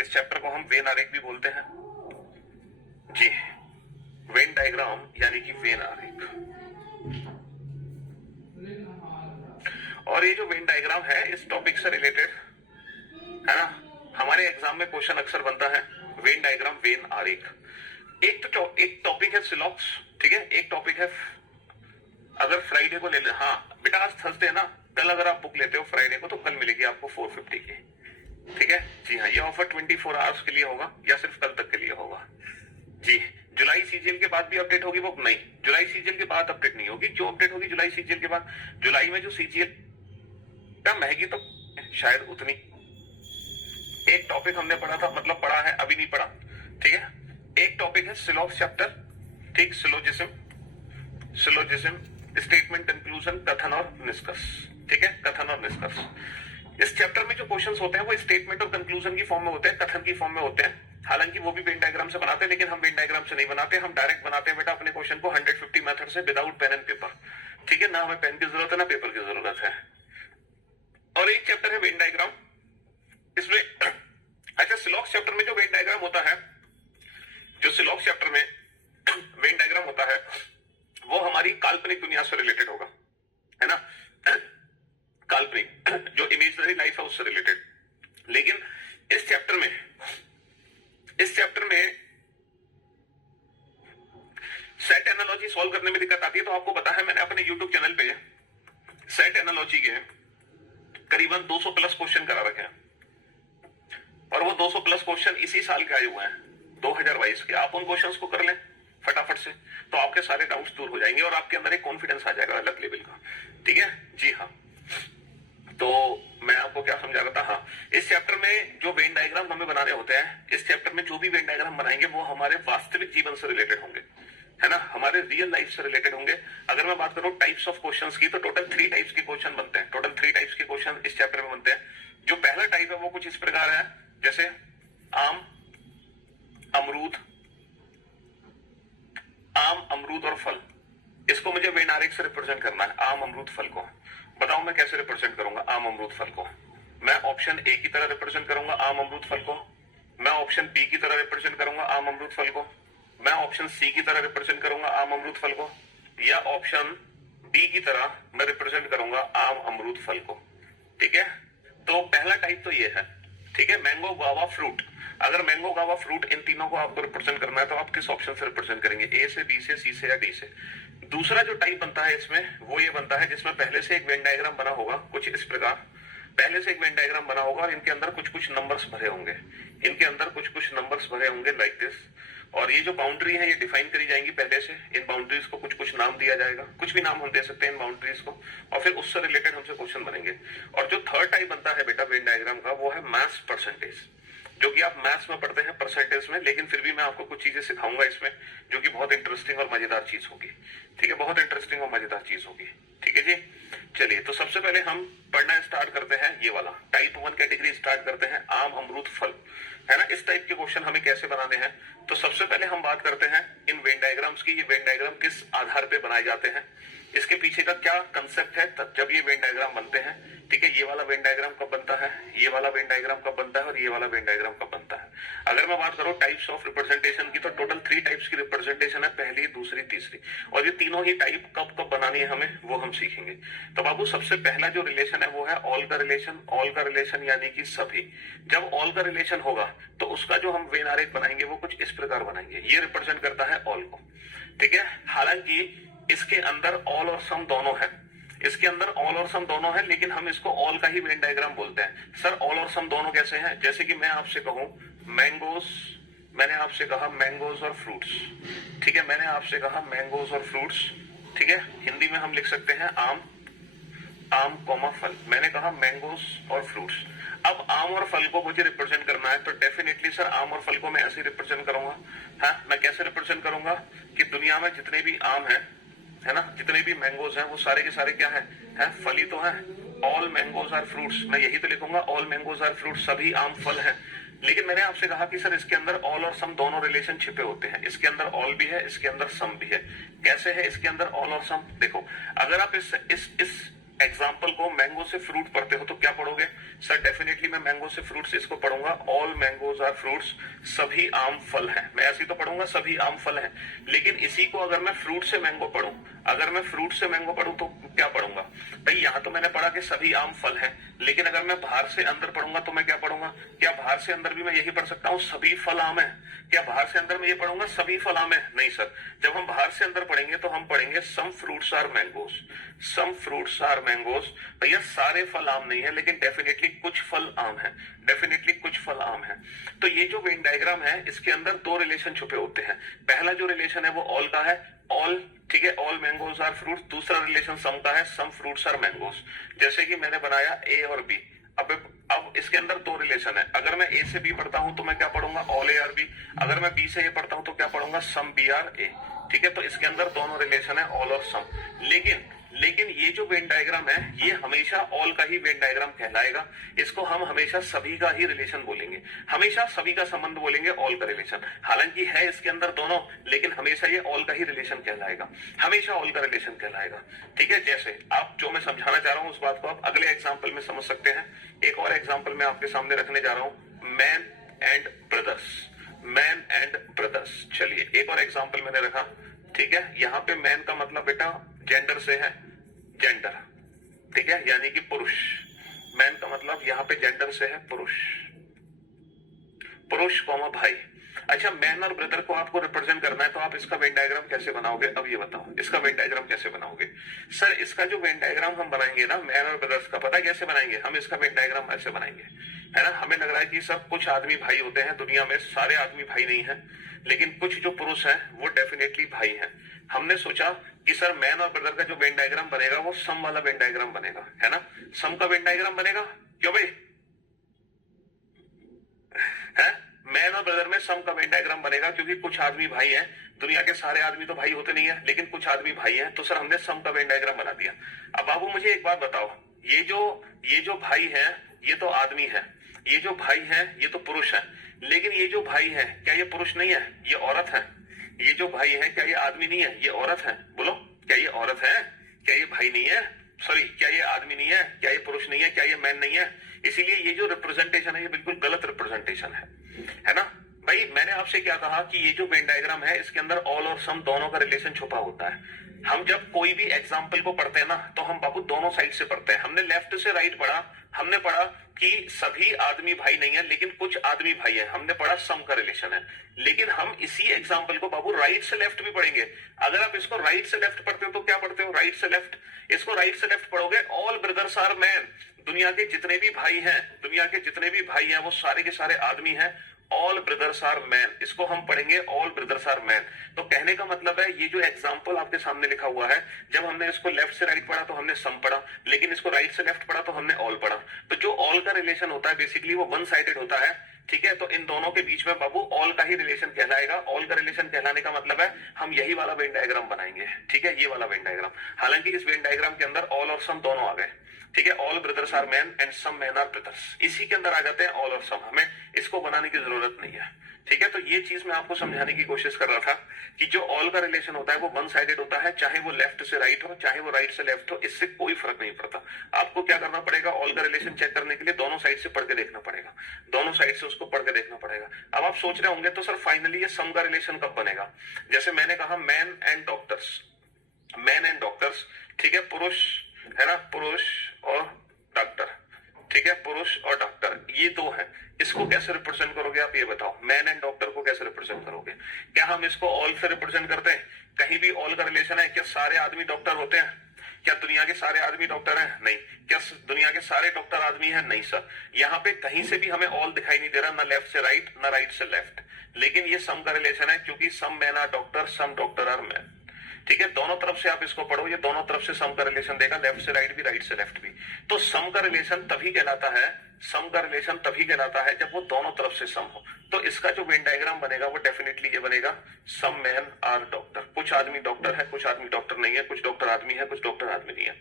इस चैप्टर को हम वेन आरेख भी बोलते हैं जी, वेन डायग्राम यानी कि वेन आरेख। और ये जो वेन डायग्राम है इस टॉपिक से रिलेटेड है ना, हमारे एग्जाम में क्वेश्चन अक्सर बनता है वेन डायग्राम, वेन आरेख। एक टॉपिक है सिलॉक्स, ठीक है, एक टॉपिक है, अगर फ्राइडे को ले ले, हाँ बेटा आज थर्सडे है ना, कल अगर आप बुक लेते हो फ्राइडे को तो कल मिलेगी आपको 450 की, ठीक है जी हाँ। ये ऑफर 24 आवर्स के लिए होगा या सिर्फ कल तक के लिए होगा जी। जुलाई सीजीएल के बाद भी अपडेट होगी बुक? नहीं, जुलाई सीजीएल के बाद अपडेट नहीं होगी। क्यों अपडेट होगी जुलाई सीजीएल के बाद? जुलाई में जो सीजीएल महंगी तो शायद उतनी। एक टॉपिक हमने पढ़ा था, मतलब पढ़ा है, अभी नहीं पढ़ा, ठीक है। एक टॉपिक है सिलॉक्स चैप्टर, ठीक, सिलोजिज्म, स्टेटमेंट, कंक्लूजन, कथन और निष्कर्ष, ठीक है, कथन और निष्कर्ष। इस चैप्टर में जो क्वेश्चंस होते हैं वो स्टेटमेंट और कंक्लूजन की फॉर्म में होते हैं, कथन की फॉर्म में होते हैं। हालांकि वो भी वेन डायग्राम से बनाते हैं, लेकिन हम वेन डायग्राम से नहीं बनाते, हम डायरेक्ट बनाते हैं बेटा अपने क्वेश्चन को 150 मेथड से, विदाउट पेन एंड पेपर, ठीक है ना। हमें पेन की जरूरत है ना पेपर की जरूरत है। और एक चैप्टर है वेन डायग्राम, इसमें अच्छा सिलॉक्स चैप्टर में जो वेन डायग्राम होता है, जो सिलॉक्स चैप्टर में वेन डायग्राम होता है वो हमारी काल्पनिक दुनिया से रिलेटेड होगा, है ना, काल्पनिक जो इमेजिनरी लाइफ है उससे रिलेटेड। लेकिन इस चैप्टर में सेट एनालॉजी सॉल्व करने में दिक्कत आती है। तो आपको पता है मैंने अपने यूट्यूब चैनल पे सेट एनालॉजी के करीबन 200 प्लस क्वेश्चन करा रखे हैं, और वो 200 प्लस क्वेश्चन इसी साल के आए हुए हैं, 2022 के। आप उन क्वेश्चंस को कर लें फटाफट से तो आपके सारे डाउट्स दूर हो जाएंगे और आपके अंदर एक कॉन्फिडेंस आ जाएगा अलग लेवल का, ठीक है जी हाँ। तो मैं आपको क्या समझा रहा था, हाँ, इस चैप्टर में जो वेन डायग्राम हमें बनाने होते हैं, इस चैप्टर में जो भी वेन डायग्राम बनाएंगे वो हमारे वास्तविक जीवन से रिलेटेड होंगे, है ना, हमारे रियल लाइफ से रिलेटेड होंगे। अगर मैं बात करूं टाइप्स ऑफ क्वेश्चंस की तो टोटल 3 टाइप्स के क्वेश्चन बनते हैं, टोटल 3 टाइप्स के क्वेश्चन इस चैप्टर में बनते हैं। जो पहला टाइप है वो कुछ इस प्रकार है, जैसे आम, अमरूद और फल। इसको मुझे वेन आरेख से रिप्रेजेंट करना है, आम, अमरूद, फल को। बताओ मैं कैसे रिप्रेजेंट करूंगा आम, अमरूद, फल को? मैं ऑप्शन ए की तरह रिप्रेजेंट करूंगा आम, अमरूद, फल को। मैं ऑप्शन बी की तरह रिप्रेजेंट करूंगा आम, अमरूद, फल को। मैं ऑप्शन सी की तरह रिप्रेजेंट करूंगा आम, अमरूद, फल को, या ऑप्शन डी की तरह मैं रिप्रेजेंट करूंगा आम, अमरूद, फल को, ठीक है। तो पहला टाइप तो ये है, ठीक है, मैंगो, गुआवा, फ्रूट। अगर मैंगो, गुआवा, फ्रूट इन तीनों को आपको रिप्रेजेंट करना है तो आप किस ऑप्शन से रिप्रेजेंट करेंगे? ए से, बी से, सी से या डी से? दूसरा जो टाइप बनता है इसमें वो ये बनता है जिसमें पहले से एक वेन डायग्राम बना होगा कुछ इस प्रकार, पहले से एक वेन डायग्राम बना होगा और इनके अंदर कुछ कुछ नंबर्स भरे होंगे, इनके अंदर कुछ कुछ नंबर्स भरे होंगे लाइक दिस। और ये जो बाउंड्री है ये डिफाइन करी जाएंगी पहले से, इन बाउंड्रीज को कुछ कुछ नाम दिया जाएगा, कुछ भी नाम हम दे सकते हैं इन बाउंड्रीज को, और फिर उससे रिलेटेड हमसे क्वेश्चन बनेंगे। और जो थर्ड टाइप बनता है बेटा वेन डायग्राम का वो है मैथ्स परसेंटेज, जो कि आप मैथ्स में पढ़ते हैं परसेंटेज में, लेकिन फिर भी मैं आपको कुछ चीजें सिखाऊंगा इसमें जो कि बहुत इंटरेस्टिंग और मजेदार चीज होगी, ठीक है, बहुत इंटरेस्टिंग और मजेदार चीज होगी, ठीक है जी। चलिए तो सबसे पहले हम पढ़ना स्टार्ट करते हैं, ये वाला टाइप 1 कैटेगरी स्टार्ट करते हैं, आम, अमरूद, फल, है ना। इस टाइप के क्वेश्चन हमें कैसे बनाने हैं? तो सबसे पहले हम बात करते हैं इन वेन डायग्राम्स की। ये वेन डायग्राम किस आधार पे बनाए जाते हैं, इसके पीछे का क्या कंसेप्ट है तब जब ये वेन डायग्राम बनते हैं, ठीक है। ये वाला वेन डायग्राम कब बनता है, ये वाला वेन डायग्राम कब बनता है और ये वाला वेन डायग्राम कब बनता है। अगर मैं बात करूं टाइप्स ऑफ रिप्रेजेंटेशन की तो टोटल 3 टाइप्स की रिप्रेजेंटेशन है, पहली, दूसरी, तीसरी, और ये तीनों ही टाइप कब कब बनानी है हमें वो हम सीखेंगे। तो बाबू सबसे पहला जो रिलेशन है वो है ऑल का रिलेशन। ऑल का रिलेशन यानी कि सभी। जब ऑल का रिलेशन होगा तो उसका जो हम वेन आरेख बनाएंगे वो कुछ इस प्रकार बनाएंगे, ये रिप्रेजेंट करता है ऑल को, ठीक है। हालांकि इसके अंदर ऑल और सम दोनों है, इसके अंदर ऑल और सम दोनों है, लेकिन हम इसको ऑल का ही वेन डायग्राम बोलते हैं। सर ऑल और सम दोनों कैसे हैं? जैसे कि मैं आपसे कहूं मैंगोस, मैंने आपसे कहा मैंगोज और फ्रूट्स, ठीक है, मैंने आपसे कहा मैंगोज और फ्रूट्स, ठीक है। हिंदी में हम लिख सकते हैं आम, आम कॉमा फल, मैंने कहा मैंगोस और फ्रूट्स। अब आम और फल को मुझे रिप्रेजेंट करना है तो डेफिनेटली सर आम और फल को मैं ऐसे रिप्रेजेंट करूंगा, हाँ, मैं कैसे रिप्रेजेंट करूंगा कि दुनिया में जितने भी आम है ना, जितने भी मैंगोज हैं वो सारे के सारे क्या है फल ही तो है। ऑल मैंगोज आर फ्रूट्स, मैं यही तो लिखूंगा, ऑल मैंगोज आर फ्रूट्स, सभी आम फल हैं। लेकिन मैंने आपसे कहा कि सर इसके अंदर ऑल और सम दोनों रिलेशन छिपे होते हैं, इसके अंदर ऑल भी है, इसके अंदर सम भी है। कैसे है इसके अंदर ऑल और सम? देखो, अगर आप इस एग्जाम्पल को मैंगो से फ्रूट पढ़ते हो तो क्या पढ़ोगे सर? डेफिनेटली मैं मैंगो से फ्रूट्स इसको पढ़ूंगा, ऑल मैंगोज आर फ्रूट्स, सभी आम फल हैं। मैं ऐसे तो पढ़ूंगा सभी आम फल हैं। लेकिन इसी को अगर मैं फ्रूट से मैंगो पढ़ूं, अगर मैं फ्रूट से मैंगो पढ़ूं तो क्या पढ़ूंगा भाई? यहां तो मैंने पढ़ा कि सभी आम फल हैं, लेकिन अगर मैं बाहर से अंदर पढ़ूंगा तो मैं क्या पढ़ूंगा? क्या बाहर से अंदर भी मैं यही पढ़ सकता हूँ सभी फल आम है? क्या बाहर से अंदर में ये पढ़ूंगा सभी फल आम है? नहीं सर। जब हम बाहर से अंदर पढ़ेंगे तो हम पढ़ेंगे some fruits are mangoes, some fruits are mangoes. भैया सारे फल आम नहीं है, लेकिन डेफिनेटली कुछ फल आम है, डेफिनेटली कुछ फल आम है। तो ये जो वेन डायग्राम है इसके अंदर दो रिलेशन छुपे होते हैं। पहला जो रिलेशन है वो ऑल का है, ऑल, ठीक है, ऑल मैंगोज आर फ्रूट्स। दूसरा रिलेशन सम का है, सम फ्रूट्स आर मैंगोज। जैसे कि मैंने बनाया ए और बी। अब इसके अंदर दो रिलेशन है। अगर मैं ए से बी पढ़ता हूं तो मैं क्या पढ़ूंगा? All A are B. अगर मैं बी से ए पढ़ता हूं तो क्या पढ़ूंगा? सम बी आर ए। ठीक है, तो इसके अंदर दोनों रिलेशन है, ऑल और सम। लेकिन ये जो वेन डायग्राम है ये हमेशा ऑल का ही वेन डायग्राम कहलाएगा। इसको हम हमेशा सभी का ही रिलेशन बोलेंगे, हमेशा सभी का संबंध बोलेंगे, ऑल का रिलेशन। हालांकि है इसके अंदर दोनों, लेकिन हमेशा ये ऑल का ही रिलेशन कहलाएगा, हमेशा ऑल का रिलेशन कहलाएगा। ठीक है, जैसे आप जो मैं समझाना चाह रहा हूं उस बात को आप अगले एग्जाम्पल में समझ सकते हैं। एक और एग्जाम्पल मैं आपके सामने रखने जा रहा हूं, man and brothers, man and brothers. चलिए एक और एग्जाम्पल मैंने रखा। ठीक है, यहां पे मैन का मतलब बेटा जेंडर से है, जेंडर, ठीक है, यानी कि पुरुष। मैन का मतलब यहां पे जेंडर से है, पुरुष, पुरुष कौमा भाई। अच्छा, मैन और ब्रदर को आपको रिप्रेजेंट करना है तो आप इसका वेन डायग्राम कैसे बनाओगे? अब ये बताओ इसका वेन डायग्राम कैसे बनाओगे? सर इसका जो वेन डायग्राम हम बनाएंगे ना मैन और ब्रदर्स का, पता है कैसे बनाएंगे? हम इसका वेन डायग्राम ऐसे बनाएंगे, है ना। हमें लग रहा है कि सब कुछ आदमी भाई होते हैं दुनिया में, सारे आदमी भाई नहीं है, लेकिन कुछ जो पुरुष हैं वो डेफिनेटली भाई हैं। हमने सोचा कि सर मैन और ब्रदर का जो वेन डायग्राम बनेगा वो सम वाला वेन डायग्राम बनेगा, है ना। सम का वेन डायग्राम बनेगा, क्यों भाई? है, मैन और ब्रदर में सम का वेन डायग्राम बनेगा, क्योंकि कुछ आदमी भाई हैं। दुनिया के सारे आदमी तो भाई होते नहीं है, लेकिन कुछ आदमी भाई हैं, तो सर हमने सम का वेन डायग्राम बना दिया। अब बाबू मुझे एक बात बताओ, ये जो भाई है ये तो आदमी है, ये जो भाई है ये तो पुरुष है, लेकिन ये जो भाई है क्या ये पुरुष नहीं है? ये औरत है। ये जो भाई है क्या ये आदमी नहीं है? ये औरत है। बोलो, क्या ये औरत है? क्या ये भाई नहीं है? सॉरी, क्या ये आदमी नहीं है? क्या ये पुरुष नहीं है? क्या ये मैन नहीं है? इसीलिए ये जो रिप्रेजेंटेशन है ये बिल्कुल गलत रिप्रेजेंटेशन है ना भाई। मैंने आपसे क्या कहा कि ये जो वेन डायग्राम है इसके अंदर ऑल और सम दोनों का रिलेशन छुपा होता है। हम जब कोई भी एग्जाम्पल को पढ़ते हैं ना तो हम बाबू दोनों साइड से पढ़ते हैं। हमने लेफ्ट से राइट पढ़ा, हमने पढ़ा कि सभी आदमी भाई नहीं है लेकिन कुछ आदमी भाई है, हमने पढ़ा सम का रिलेशन है। लेकिन हम इसी एग्जाम्पल को बाबू राइट से लेफ्ट भी पढ़ेंगे। अगर आप इसको राइट से लेफ्ट पढ़ते हो तो क्या पढ़ते हो? राइट से लेफ्ट। इसको राइट से लेफ्ट पढ़ोगे, ऑल ब्रदर्स आर मैन। दुनिया के जितने भी भाई हैं, दुनिया के जितने भी भाई हैं वो सारे के सारे आदमी हैं, ऑल ब्रदर्स आर मैन। इसको हम पढ़ेंगे ऑल ब्रदर्स आर मैन। तो कहने का मतलब है ये जो एग्जाम्पल आपके सामने लिखा हुआ है, जब हमने इसको लेफ्ट से राइट पढ़ा तो हमने सम पढ़ा, लेकिन इसको राइट से लेफ्ट पढ़ा तो हमने ऑल पढ़ा। तो जो ऑल का रिलेशन होता है बेसिकली वो वन साइडेड होता है। ठीक है, तो इन दोनों के बीच में बाबू ऑल का ही रिलेशन कहलाएगा। ऑल का रिलेशन कहलाने का मतलब है हम यही वाला वेन डायग्राम बनाएंगे। ठीक है, ये वाला वेन डायग्राम। हालांकि इस वेन डायग्राम के अंदर ऑल और सम दोनों आ गए। ठीक है, all brothers are man and some man are brothers, इसी के अंदर आ जाते हैं ऑल और सम। हमें इसको बनाने की जरूरत नहीं है। ठीक है, तो ये चीज मैं आपको समझाने की कोशिश कर रहा था कि जो ऑल का रिलेशन होता है वो वन साइडेड होता है, चाहे वो लेफ्ट से राइट हो चाहे वो राइट से लेफ्ट हो, इससे कोई फर्क नहीं पड़ता। आपको क्या करना पड़ेगा? ऑल का रिलेशन चेक करने के लिए दोनों साइड से पढ़ के देखना पड़ेगा, दोनों साइड से उसको पढ़ के देखना पड़ेगा। अब आप सोच रहे होंगे तो सर फाइनली ये सम का रिलेशन कब बनेगा? जैसे मैंने कहा man and doctors, man and doctors, ठीक है, पुरुष है ना, पुरुष और डॉक्टर। ठीक है, पुरुष और डॉक्टर ये दो है। इसको कैसे रिप्रेजेंट करोगे आप ये बताओ? मैन एंड डॉक्टर को कैसे रिप्रेजेंट करोगे? क्या हम इसको ऑल से रिप्रेजेंट करते हैं? कहीं भी ऑल का रिलेशन है? क्या सारे आदमी डॉक्टर होते हैं? क्या दुनिया के सारे आदमी डॉक्टर हैं? नहीं। क्या दुनिया के सारे डॉक्टर आदमी हैं? नहीं सर। यहाँ पे कहीं से भी हमें ऑल दिखाई नहीं दे रहा, ना लेफ्ट से राइट ना राइट से लेफ्ट। लेकिन ये सम का रिलेशन है, क्योंकि some man are doctor, some doctor are man. ठीक है, दोनों तरफ से आप इसको पढ़ो, ये दोनों तरफ से सम का रिलेशन देगा, लेफ्ट से राइट भी राइट से लेफ्ट भी। तो सम का रिलेशन तभी कहलाता है, सम का रिलेशन तभी कहलाता है जब वो दोनों तरफ से सम हो। तो इसका जो वेन डायग्राम बनेगा वो डेफिनेटली ये बनेगा, सम मैन आर डॉक्टर। कुछ आदमी डॉक्टर है, कुछ आदमी डॉक्टर नहीं है, कुछ डॉक्टर आदमी है, कुछ डॉक्टर आदमी नहीं है।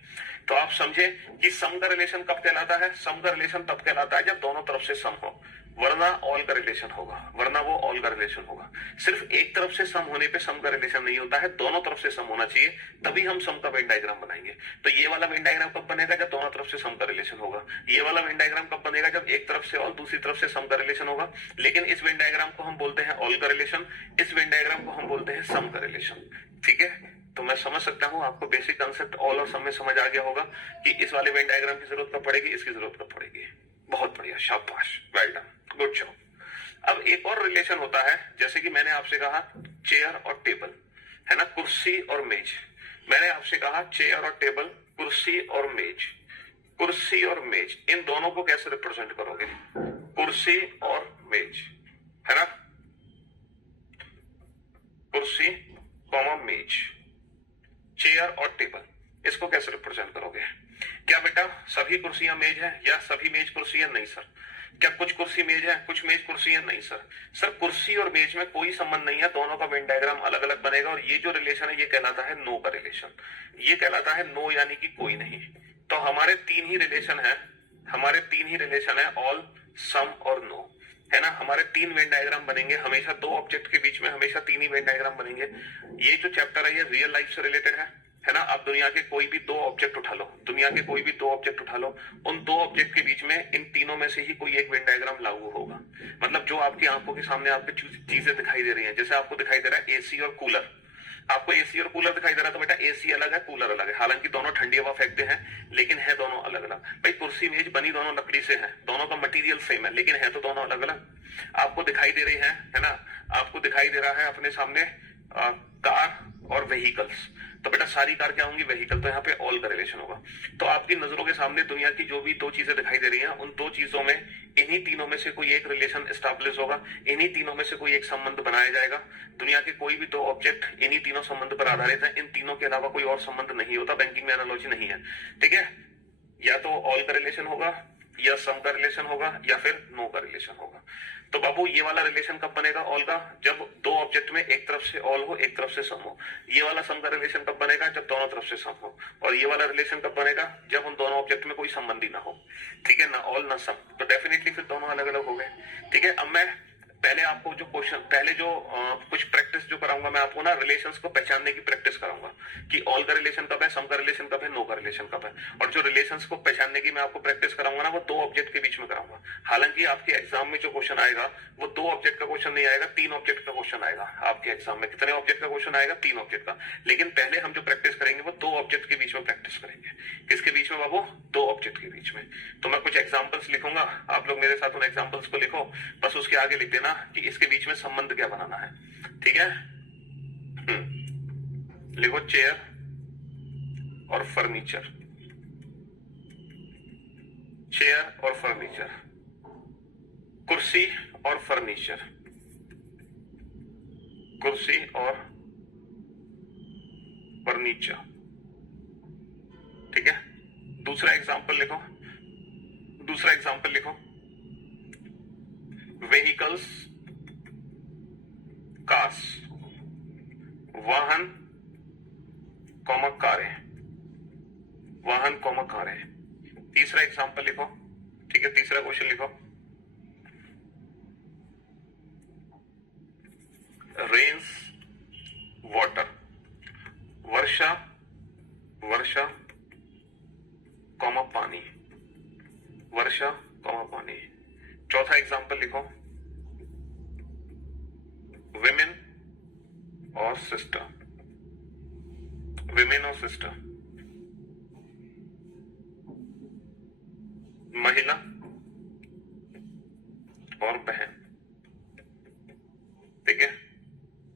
तो आप समझे कि सम का रिलेशन कब कहलाता है? सम का रिलेशन तब कहलाता है जब दोनों तरफ से सम हो। वरना ऑल का रिलेशन होगा, वरना वो ऑल का रिलेशन होगा। सिर्फ एक तरफ से सम होने पे सम का रिलेशन नहीं होता है, दोनों तरफ से सम होना चाहिए, तभी हम सम का वेन डायग्राम बनाएंगे। तो ये वाला वेन डायग्राम कब बनेगा, जब दोनों तरफ से सम का रिलेशन होगा। ये वाला वेन डायग्राम कब बनेगा, जब एक तरफ से ऑल, दूसरी तरफ से सम का रिलेशन होगा। लेकिन इस वेन डायग्राम को हम बोलते हैं ऑल का रिलेशन, इस वेन डायग्राम को हम बोलते हैं सम का रिलेशन। ठीक है, तो मैं समझ सकता हूं आपको बेसिक कंसेप्ट ऑल और सम में समझ आ गया होगा कि इस वाले वेन डायग्राम की जरूरत कब पड़ेगी, इसकी जरूरत कब पड़ेगी। बहुत बढ़िया, शाबाश, वेल डन, गुड जॉब। अब एक और रिलेशन होता है, जैसे कि मैंने आपसे कहा चेयर और टेबल, है ना, कुर्सी और मेज। मैंने आपसे कहा चेयर और टेबल, कुर्सी और मेज। कुर्सी और मेज, इन दोनों को कैसे रिप्रेजेंट करोगे, कुर्सी और मेज, है ना, कुर्सी कॉमा मेज, चेयर और टेबल, इसको कैसे रिप्रेजेंट करोगे। क्या बेटा सभी कुर्सियां मेज है, या सभी मेज कुर्सी है? नहीं सर। क्या कुछ कुर्सी मेज है, कुछ मेज कुर्सी है? नहीं सर। सर कुर्सी और मेज में कोई संबंध नहीं है, दोनों का वेन डायग्राम अलग अलग बनेगा, और ये जो रिलेशन है ये कहलाता है नो का रिलेशन। ये कहलाता है नो, यानी कि कोई नहीं। तो हमारे तीन ही रिलेशन है, हमारे तीन ही रिलेशन है, ऑल, सम और नो, है ना। हमारे तीन वेन डायग्राम बनेंगे हमेशा, दो ऑब्जेक्ट के बीच में हमेशा तीन ही वेन डायग्राम बनेंगे। ये जो चैप्टर है ये रियल लाइफ से रिलेटेड है ना। आप दुनिया के कोई भी दो ऑब्जेक्ट उठा लो, दुनिया के कोई भी दो ऑब्जेक्ट उठा लो, उन दो ऑब्जेक्ट के बीच में इन तीनों में से ही कोई एक वेन डायग्राम लागू होगा। मतलब जो आपकी आंखों के सामने आपको चीजें दिखाई दे रही हैं, जैसे आपको दिखाई दे रहा है एसी और कूलर, आपको एसी और कूलर दिखाई दे रहा है, तो बेटा एसी अलग है, कूलर अलग है। हालांकि दोनों ठंडी हवा फेंकते हैं, लेकिन है दोनों अलग अलग। भाई कुर्सी मेज बनी दोनों लकड़ी से है, दोनों का मटेरियल सेम है, लेकिन है तो दोनों अलग अलग। आपको दिखाई दे रही है ना, आपको दिखाई दे रहा है अपने सामने कार और व्हीकल्स, तो बेटा सारी कार क्या होंगी, व्हीकल। तो यहाँ पे ऑल का रिलेशन होगा। तो आपकी नजरों के सामने दुनिया की जो भी दो चीजें दिखाई दे रही हैं, उन दो चीजों में इन्हीं तीनों में से कोई एक रिलेशन एस्टैब्लिश होगा, इन्हीं तीनों में से कोई एक संबंध बनाया जाएगा। दुनिया के कोई भी दो ऑब्जेक्ट इन्हीं तीनों संबंध पर आधारित है, इन तीनों के अलावा कोई और संबंध नहीं होता। बैंकिंग में एनालॉजी नहीं है, ठीक है। या तो ऑल का रिलेशन होगा, या सम का रिलेशन होगा, या फिर नो का रिलेशन होगा। तो बाबू ये वाला रिलेशन कब बनेगा ऑल का, जब दो ऑब्जेक्ट में एक तरफ से ऑल हो, एक तरफ से सम हो। ये वाला सम का रिलेशन कब बनेगा, जब दोनों तरफ से सम हो। और ये वाला रिलेशन कब बनेगा, जब उन दोनों ऑब्जेक्ट में कोई संबंध ही ना हो, ठीक है, ना ऑल ना सम। तो डेफिनेटली फिर दोनों अलग अलग हो गए, ठीक है। अब मैं पहले आपको जो क्वेश्चन, पहले जो कुछ प्रैक्टिस जो कराऊंगा मैं आपको ना, रिलेशंस को पहचानने की प्रैक्टिस कराऊंगा कि ऑल का रिलेशन कब है, सम का रिलेशन कब है, नो का रिलेशन कब है। और जो रिलेशंस को पहचानने की मैं आपको प्रैक्टिस कराऊंगा ना, वो दो ऑब्जेक्ट के बीच में कराऊंगा। हालांकि आपके एग्जाम में जो क्वेश्चन आएगा वो दो ऑब्जेक्ट का क्वेश्चन नहीं आएगा, तीन ऑब्जेक्ट का क्वेश्चन आएगा। आपके एग्जाम में कितने ऑब्जेक्ट का क्वेश्चन आएगा, तीन ऑब्जेक्ट का। लेकिन पहले हम जो प्रैक्टिस करेंगे वो दो ऑब्जेक्ट के बीच में प्रैक्टिस करेंगे। किसके बीच में बाबू, दो ऑब्जेक्ट के बीच में। तो मैं कुछ एग्जाम्पल्स लिखूंगा, आप लोग मेरे साथ उन एग्जाम्पल्स को लिखो, बस उसके आगे लिख देना कि इसके बीच में संबंध क्या बनाना है, ठीक है। लिखो चेयर और फर्नीचर, चेयर और फर्नीचर, कुर्सी और फर्नीचर, कुर्सी और फर्नीचर, ठीक है। दूसरा एग्जांपल लिखो, दूसरा एग्जांपल लिखो, व्हीकल्स, कार्स, वाहन कॉमा कारें, वाहन कॉमा कारें। तीसरा एग्जांपल लिखो, ठीक है, तीसरा क्वेश्चन लिखो, रेन्स, वाटर, वर्षा, वर्षा कॉमा पानी, वर्षा कॉमा पानी। चौथा एग्जांपल लिखो, विमेन और सिस्टर, विमेन और सिस्टर, महिला और बहन, ठीक है।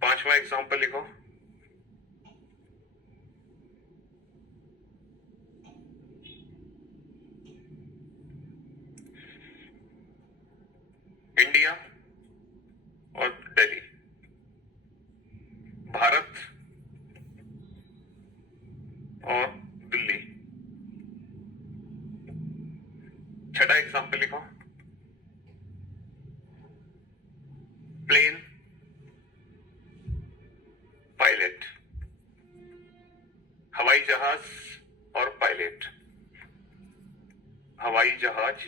पांचवा एग्जांपल लिखो, इंडिया और दिल्ली, भारत और दिल्ली। छठा एग्जांपल लिखो, प्लेन, पायलट, हवाई जहाज और पायलट, हवाई जहाज,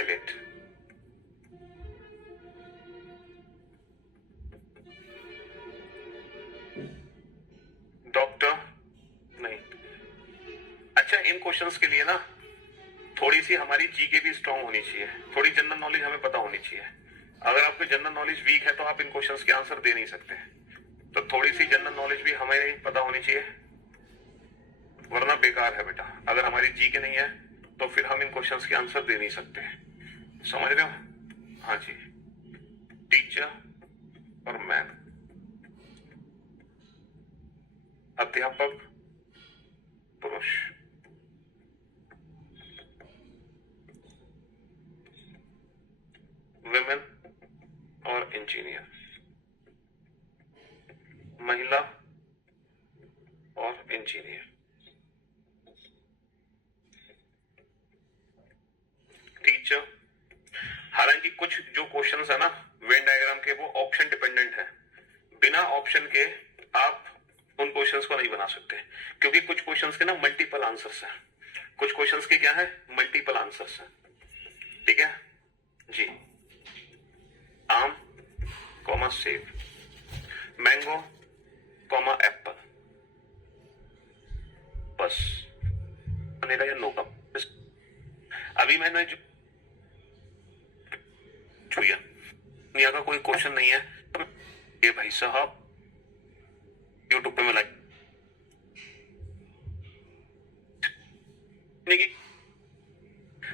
पायलट, डॉक्टर नहीं। अच्छा, इन क्वेश्चंस के लिए ना थोड़ी सी हमारी जीके भी स्ट्रांग होनी चाहिए, थोड़ी जनरल नॉलेज हमें पता होनी चाहिए। अगर आपकी जनरल नॉलेज वीक है तो आप इन क्वेश्चंस के आंसर दे नहीं सकते। तो थोड़ी सी जनरल नॉलेज भी हमें पता होनी चाहिए, वरना बेकार है बेटा। अगर हमारी जीके नहीं है तो फिर हम इन क्वेश्चंस के आंसर दे नहीं सकते। समझ रहे हो? हाँ जी। टीचर और मैन, अध्यापक पुरुष, विमेन और इंजीनियर, महिला और इंजीनियर। टीचर, हालांकि कुछ जो क्वेश्चंस है ना वेन डायग्राम के, वो ऑप्शन डिपेंडेंट है। बिना ऑप्शन के आप उन क्वेश्चंस को नहीं बना सकते, क्योंकि कुछ क्वेश्चंस के ना मल्टीपल आंसर्स हैं। कुछ क्वेश्चंस के क्या है? मल्टीपल आंसर्स हैं। ठीक है जी। आम कॉमा सेब, मैंगो कॉमा एप्पल, बस बनेगा या नो का। अभी मैंने जो छुया, दुनिया का कोई क्वेश्चन नहीं है ये भाई साहब यूट्यूब पे मिला।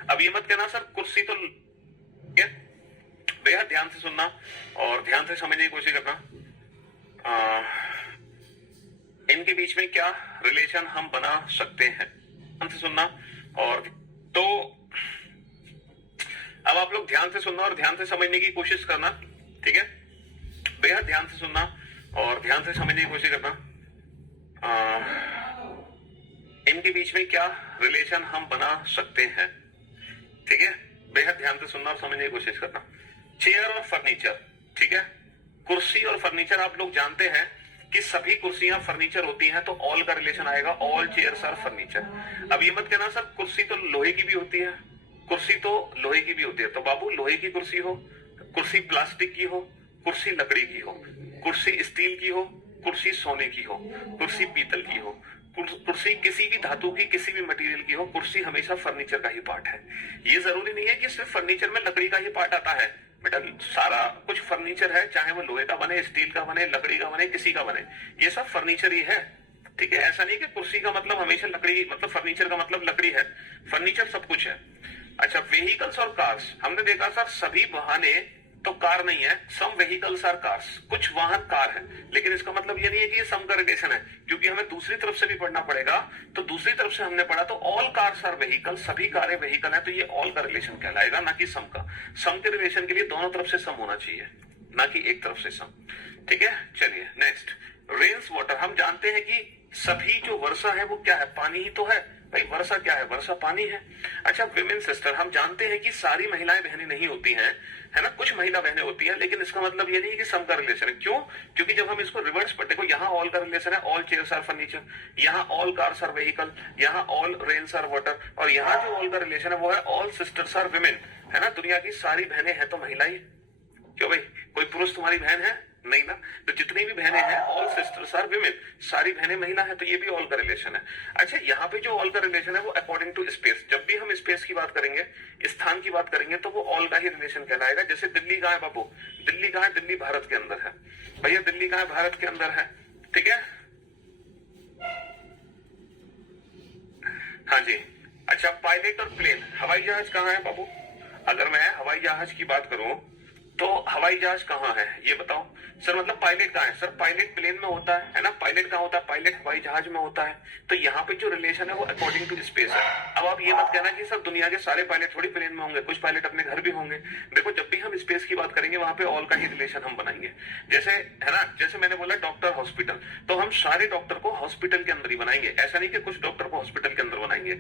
अब ये मत कहना सर कुर्सी तो, बेहद ध्यान से सुनना और ध्यान से समझने की कोशिश करना। इनके बीच में क्या रिलेशन हम बना सकते हैं, ध्यान से सुनना। और तो अब आप लोग ध्यान से सुनना और ध्यान से समझने की कोशिश करना। ठीक है, बेहद ध्यान से सुनना और ध्यान से समझने की कोशिश करना। इनके बीच में क्या रिलेशन हम बना सकते हैं। ठीक है, बेहद ध्यान से सुनना और समझने की कोशिश करना। चेयर और फर्नीचर, ठीक है, कुर्सी और फर्नीचर आप लोग जानते हैं कि सभी कुर्सियां फर्नीचर होती हैं, तो ऑल का रिलेशन आएगा, ऑल चेयर्स आर फर्नीचर। अब ये मत कहना सर कुर्सी तो लोहे की भी होती है, कुर्सी तो लोहे की भी होती है। तो बाबू लोहे की कुर्सी हो, कुर्सी प्लास्टिक की हो, कुर्सी लकड़ी की हो, कुर्सी स्टील की हो, कुर्सी सोने की हो, कुर्सी पीतल की हो, कुर्सी किसी भी धातु की किसी भी मटेरियल की हो, कुर्सी हमेशा फर्नीचर का ही पार्ट है। ये जरूरी नहीं है कि सिर्फ फर्नीचर में लकड़ी का ही पार्ट आता है बेटा, सारा कुछ फर्नीचर है, चाहे वो लोहे का बने, स्टील का बने, लकड़ी का बने, किसी का बने, ये सब फर्नीचर ही है। ठीक है, ऐसा नहीं कि कुर्सी का मतलब हमेशा लकड़ी, मतलब फर्नीचर का मतलब लकड़ी है। फर्नीचर सब कुछ है। अच्छा, व्हीकल्स और कार्स, हमने देखा सर सभी वाहने तो कार नहीं है, सम व्हीकल्स आर कार्स, कुछ वाहन कार है, लेकिन इसका मतलब ये नहीं है कि ये सम का रिलेशन है, क्योंकि हमें दूसरी तरफ से भी पढ़ना पड़ेगा। तो दूसरी तरफ से हमने पढ़ा तो ऑल कार्स आर व्हीकल, सभी कारें व्हीकल है, तो ये ऑल का रिलेशन कहलाएगा, ना कि सम का। सम के रिलेशन के लिए दोनों तरफ से सम होना चाहिए, ना कि एक तरफ से सम। ठीक है, चलिए नेक्स्ट, रेन्स वाटर। हम जानते हैं कि सभी जो वर्षा है वो क्या है, पानी ही तो है भाई। वर्षा क्या है? वर्षा पानी है। अच्छा, विमेन सिस्टर, हम जानते हैं कि सारी महिलाएं बहनें नहीं होती हैं, है ना, कुछ महिला बहनें होती हैं, लेकिन इसका मतलब ये नहीं है कि सम का रिलेशन है। क्यों? क्योंकि जब हम इसको रिवर्स पढ़ते, देखो यहाँ ऑल का रिलेशन है, ऑल चेयर्स आर फर्नीचर, यहाँ ऑल कार्स आर व्हीकल, यहाँ ऑल रेन्स आर वाटर, और यहाँ जो ऑल का रिलेशन है वो है ऑल सिस्टर्स आर विमेन, है ना। दुनिया की सारी बहनें हैं तो महिलाएं। क्यों भाई, कोई पुरुष तुम्हारी बहन है? नहीं ना। तो जितनी भी बहनें हैं ऑल सिस्टर्स आर विमेन, सारी बहनें महिला है, तो ये भी ऑल का रिलेशन है। अच्छा, यहाँ पे जो ऑल का रिलेशन है वो अकॉर्डिंग टू स्पेस, जब भी हम स्पेस की बात करेंगे, स्थान की बात करेंगे, तो वो ऑल का ही रिलेशन कहलाएगा। जैसे दिल्ली कहाँ है बाबू? दिल्ली कहाँ है? दिल्ली भारत के अंदर है भैया, दिल्ली कहाँ है? भारत के अंदर है। ठीक है, हाँ जी। अच्छा, पायलट और प्लेन, हवाई जहाज कहाँ है बाबू? अगर मैं हवाई जहाज की बात करूं तो हवाई जहाज कहाँ है ये बताओ। सर मतलब पायलट कहाँ है? सर पायलट प्लेन में होता है ना। पायलट कहाँ होता है? पायलट हवाई जहाज में होता है। तो यहाँ पे जो रिलेशन है वो अकॉर्डिंग टू स्पेस है। अब आप ये मत कहना कि सर दुनिया के सारे पायलट थोड़ी प्लेन में होंगे, कुछ पायलट अपने घर भी होंगे। देखो, जब भी हम स्पेस की बात करेंगे वहां पे ऑल का ही रिलेशन हम बनाएंगे। जैसे है ना, जैसे मैंने बोला डॉक्टर हॉस्पिटल, तो हम सारे डॉक्टर को हॉस्पिटल के अंदर ही बनाएंगे। ऐसा नहीं कि कुछ डॉक्टर को हॉस्पिटल के अंदर बनाएंगे,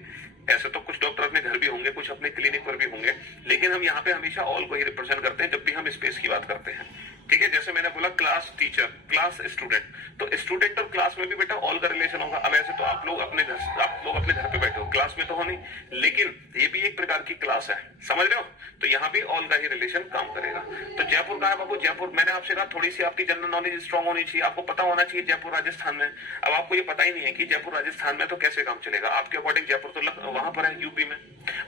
ऐसे तो कुछ डॉक्टर अपने घर भी होंगे, कुछ अपने क्लिनिक पर भी होंगे, लेकिन हम यहाँ पे हमेशा ऑल को ही रिप्रेजेंट करते हैं जब भी हम स्पेस की बात करते हैं। ठीक है, जैसे मैंने बोला क्लास टीचर, क्लास स्टूडेंट, तो स्टूडेंट और क्लास में भी बेटा ऑल का रिलेशन होगा। अब ऐसे तो आप लोग अपने घर पे बैठे हो, क्लास में तो हो नहीं, लेकिन ये भी एक प्रकार की क्लास है, समझ रहे हो, तो यहाँ भी ऑल का ही रिलेशन काम करेगा। तो जयपुर कहाँ है बाबू? जयपुर मैंने आपसे कहा थोड़ी सी आपकी जनरल नॉलेज स्ट्रांग होनी चाहिए, आपको पता होना चाहिए जयपुर राजस्थान में। अब आपको ये पता ही नहीं है कि जयपुर राजस्थान में, तो कैसे काम चलेगा? आपके अकॉर्डिंग जयपुर तो वहां पर है यूपी में,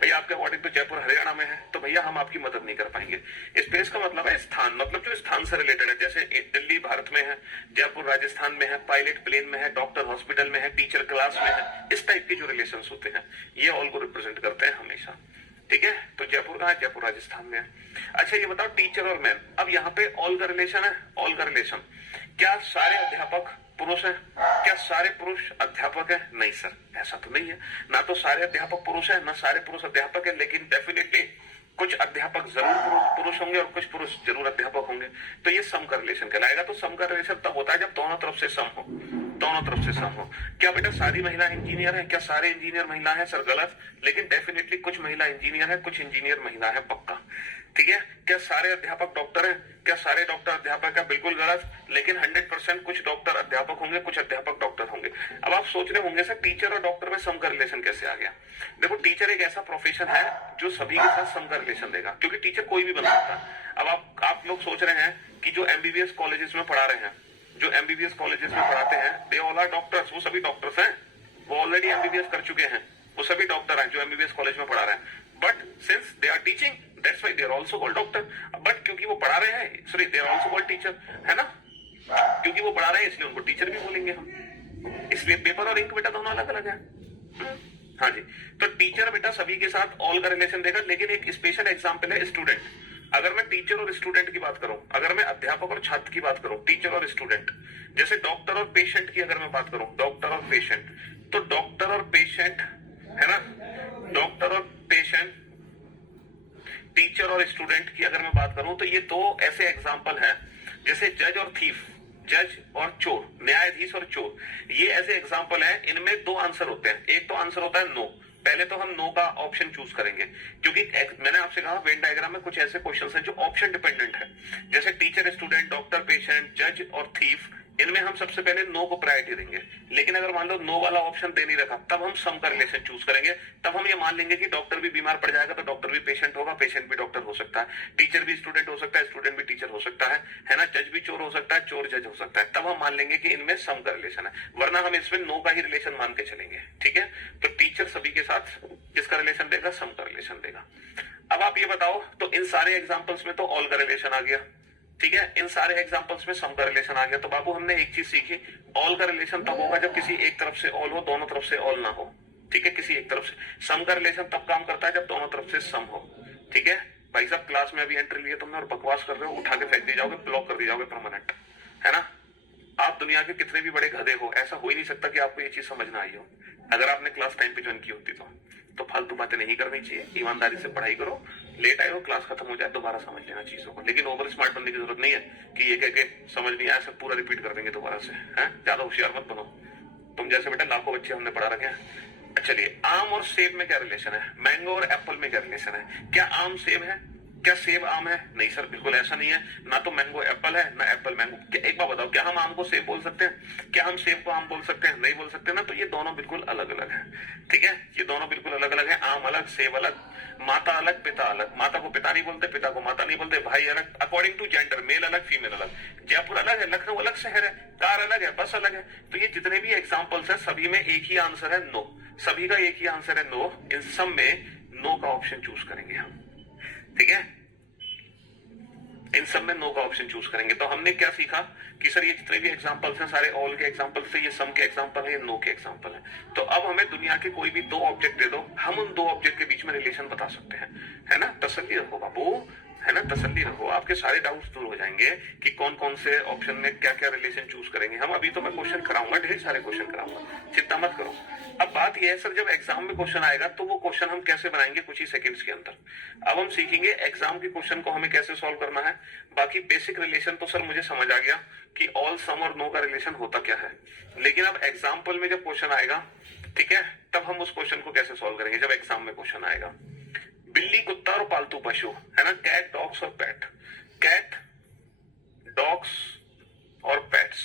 भैया आपके अकॉर्डिंग तो जयपुर हरियाणा में है, तो भैया हम आपकी मदद नहीं कर पाएंगे। स्पेस का मतलब है स्थान, मतलब जो स्थान से रिलेटेड है, जैसे दिल्ली भारत में है, जयपुर राजस्थान में है, पायलट प्लेन में है, डॉक्टर हॉस्पिटल में है, टीचर क्लास में है, इस टाइप के जो रिलेशन होते हैं ये ऑल को रिप्रेजेंट करते हैं हमेशा। ठीक है, तो जयपुर कहाँ है? जयपुर राजस्थान में है। अच्छा ये बताओ टीचर और मैन, अब यहाँ पे ऑल का रिलेशन है, ऑल का रिलेशन, क्या सारे अध्यापक पुरुष है? क्या सारे पुरुष अध्यापक है? नहीं सर, ऐसा तो नहीं है, ना तो सारे अध्यापक पुरुष है, ना सारे पुरुष अध्यापक है, लेकिन डेफिनेटली कुछ अध्यापक जरूर पुरुष होंगे और कुछ पुरुष जरूर अध्यापक होंगे, तो ये सम का रिलेशन कहलाएगा। तो सम का रिलेशन तब होता है जब दोनों तरफ से सम हो, दोनों तरफ से सम हो। क्या बेटा सारी महिला इंजीनियर है? क्या सारे इंजीनियर महिला है? सर गलत, लेकिन डेफिनेटली कुछ महिला इंजीनियर है, कुछ इंजीनियर महिला है, पक्का। ठीक है, क्या सारे अध्यापक डॉक्टर हैं? क्या सारे डॉक्टर अध्यापक है? बिल्कुल गलत, लेकिन 100% कुछ डॉक्टर अध्यापक होंगे, कुछ अध्यापक डॉक्टर होंगे। अब आप सोच रहे होंगे सर टीचर और डॉक्टर में सम का रिलेशन कैसे आ गया? देखो टीचर एक ऐसा प्रोफेशन है जो सभी के साथ सम का रिलेशन देगा, क्योंकि टीचर कोई भी बन सकता है। अब आप लोग सोच रहे हैं कि जो एमबीबीएस कॉलेजेस में पढ़ा रहे हैं, जो एमबीबीएस कॉलेजेस में पढ़ाते हैं, दे ऑल आर डॉक्टर्स, वो सभी डॉक्टर्स हैं, वो ऑलरेडी एमबीबीएस कर चुके हैं, वो सभी डॉक्टर हैं जो एमबीबीएस कॉलेज में पढ़ा रहे हैं। But since they are teaching, that's why they are also called doctor. But क्योंकि वो पढ़ा रहे हैं, sorry they are also called teacher, है ना, क्योंकि वो पढ़ा रहे हैं इसलिए उनको टीचर भी बोलेंगे हम। इसलिए पेपर और इंक बेटा दोनों अलग अलग है। हाँ जी, तो टीचर बेटा सभी के साथ ऑल का रिलेशन देगा, लेकिन एक स्पेशल एग्जाम्पल है स्टूडेंट। अगर मैं टीचर और स्टूडेंट की बात करूं, अगर मैं अध्यापक और छात्र की बात करूं, टीचर और स्टूडेंट, जैसे डॉक्टर और पेशेंट की अगर मैं बात करूं, डॉक्टर और पेशेंट, तो डॉक्टर और पेशेंट है ना, डॉक्टर और पेशेंट, टीचर और स्टूडेंट की अगर मैं बात करूं, तो ये दो ऐसे एग्जाम्पल हैं, जैसे जज और थीफ, जज और चोर, न्यायाधीश और चोर, ये ऐसे एग्जाम्पल हैं। इनमें दो आंसर होते हैं, एक तो आंसर होता है नो, पहले तो हम नो का ऑप्शन चूज करेंगे, क्योंकि मैंने आपसे कहा वेन डायग्राम में कुछ ऐसे क्वेश्चंस हैं जो ऑप्शन डिपेंडेंट है, जैसे टीचर स्टूडेंट, डॉक्टर पेशेंट, जज और थीफ, इनमें हम सबसे पहले नो को प्रायोरिटी देंगे। लेकिन अगर मान लो नो वाला ऑप्शन दे नहीं रखा, तब हम सम का रिलेशन चूज करेंगे। तब हम ये मान लेंगे कि डॉक्टर भी बीमार पड़ जाएगा तो डॉक्टर भी पेशेंट होगा, पेशेंट भी डॉक्टर हो सकता है, टीचर भी स्टूडेंट हो सकता है, स्टूडेंट भी टीचर हो सकता है ना, जज भी चोर हो सकता है, चोर जज हो सकता है। तब हम मान लेंगे कि इनमें सम का रिलेशन है, वरना हम इसमें नो का ही रिलेशन मान के चलेंगे। ठीक है, तो टीचर सभी के साथ किसका रिलेशन देगा? सम का रिलेशन देगा। अब आप ये बताओ, तो इन सारे एग्जाम्पल्स में तो ऑल का रिलेशन आ गया, ठीक है, इन सारे एग्जांपल्स में सम का रिलेशन आ गया। तो बाबू हमने एक चीज सीखी, ऑल का रिलेशन तब होगा जब किसी एक तरफ से ऑल हो, दोनों तरफ से ऑल ना हो। ठीक है, किसी एक तरफ से। सम का रिलेशन तब काम करता है जब दोनों तरफ से सम हो। ठीक है भाई साहब, क्लास में अभी एंट्री लिए तुमने और बकवास कर रहे हो, उठा के फेंक दी जाओगे, ब्लॉक कर दी जाओगे परमानेंट, है ना। आप दुनिया के कितने भी बड़े गधे हो, ऐसा हो ही नहीं सकता कि आपको ये चीज समझ ना आई हो। अगर आपने क्लास टाइम पे ज्वाइन की होती तो फालतू बातें नहीं करनी चाहिए, ईमानदारी से पढ़ाई करो, लेट आए हो क्लास खत्म हो जाए दोबारा समझ लेना चीजों को। लेकिन ओवर स्मार्ट बनने की जरूरत नहीं है कि ये कह के समझ नहीं आया सब पूरा रिपीट कर देंगे दोबारा से, है। ज्यादा होशियार मत बनो, तुम जैसे बेटा लाखों बच्चे हमने पढ़ा रखे हैं। चलिए, आम और सेब में क्या रिलेशन है? मैंगो और एप्पल में क्या रिलेशन है? क्या आम सेब है? क्या सेब आम है? नहीं सर, बिल्कुल ऐसा नहीं है, ना तो मैंगो एप्पल है ना एप्पल मैंगो। एक बार बताओ, क्या हम आम को सेब बोल सकते हैं? क्या हम सेब को आम बोल सकते हैं? नहीं बोल सकते ना। तो ये दोनों बिल्कुल अलग अलग है। ठीक है, ये दोनों बिल्कुल अलग अलग है, आम अलग सेब अलग, माता अलग पिता अलग, माता को पिता नहीं बोलते, पिता को माता नहीं बोलते, भाई अलग अकॉर्डिंग टू जेंडर, मेल अलग फीमेल अलग, जयपुर अलग है, लखनऊ अलग शहर है, कार अलग है, बस अलग है। तो ये जितने भी एग्जाम्पल्स है सभी में एक ही आंसर है नो, सभी का एक ही आंसर है नो। इन सब में नो का ऑप्शन चूज करेंगे हम। ठीक है, इन सब में नो का ऑप्शन चूज करेंगे। तो हमने क्या सीखा कि सर ये जितने भी एग्जांपल्स हैं सारे ऑल के एग्जांपल से, ये सम के एग्जांपल है, ये नो के एग्जांपल है। तो अब हमें दुनिया के कोई भी दो ऑब्जेक्ट दे दो, हम उन दो ऑब्जेक्ट के बीच में रिलेशन बता सकते हैं, है ना। तसल्ली रखो बाबू, है ना, तसल्ली रखो, आपके सारे डाउट्स दूर हो जाएंगे कि कौन कौन से ऑप्शन में क्या क्या रिलेशन चूज करेंगे हम। अभी तो मैं क्वेश्चन कराऊंगा, ढेर सारे क्वेश्चन कराऊंगा, चिंता मत करो। अब बात यह है सर, जब एग्जाम में क्वेश्चन आएगा तो वो क्वेश्चन हम कैसे बनाएंगे कुछ ही सेकंड्स के अंदर। अब हम सीखेंगे एग्जाम के क्वेश्चन को हमें कैसे सॉल्व करना है। बाकी बेसिक रिलेशन तो सर मुझे समझ आ गया कि ऑल, सम और नो का रिलेशन होता क्या है, लेकिन अब एग्जाम्पल में जब क्वेश्चन आएगा, ठीक है, तब हम उस क्वेश्चन को कैसे सॉल्व करेंगे जब एग्जाम में क्वेश्चन आएगा। बिल्ली, कुत्ता और पालतू पशु, है ना, कैट, डॉग्स और पेट। कैट, डॉग्स और पेट्स।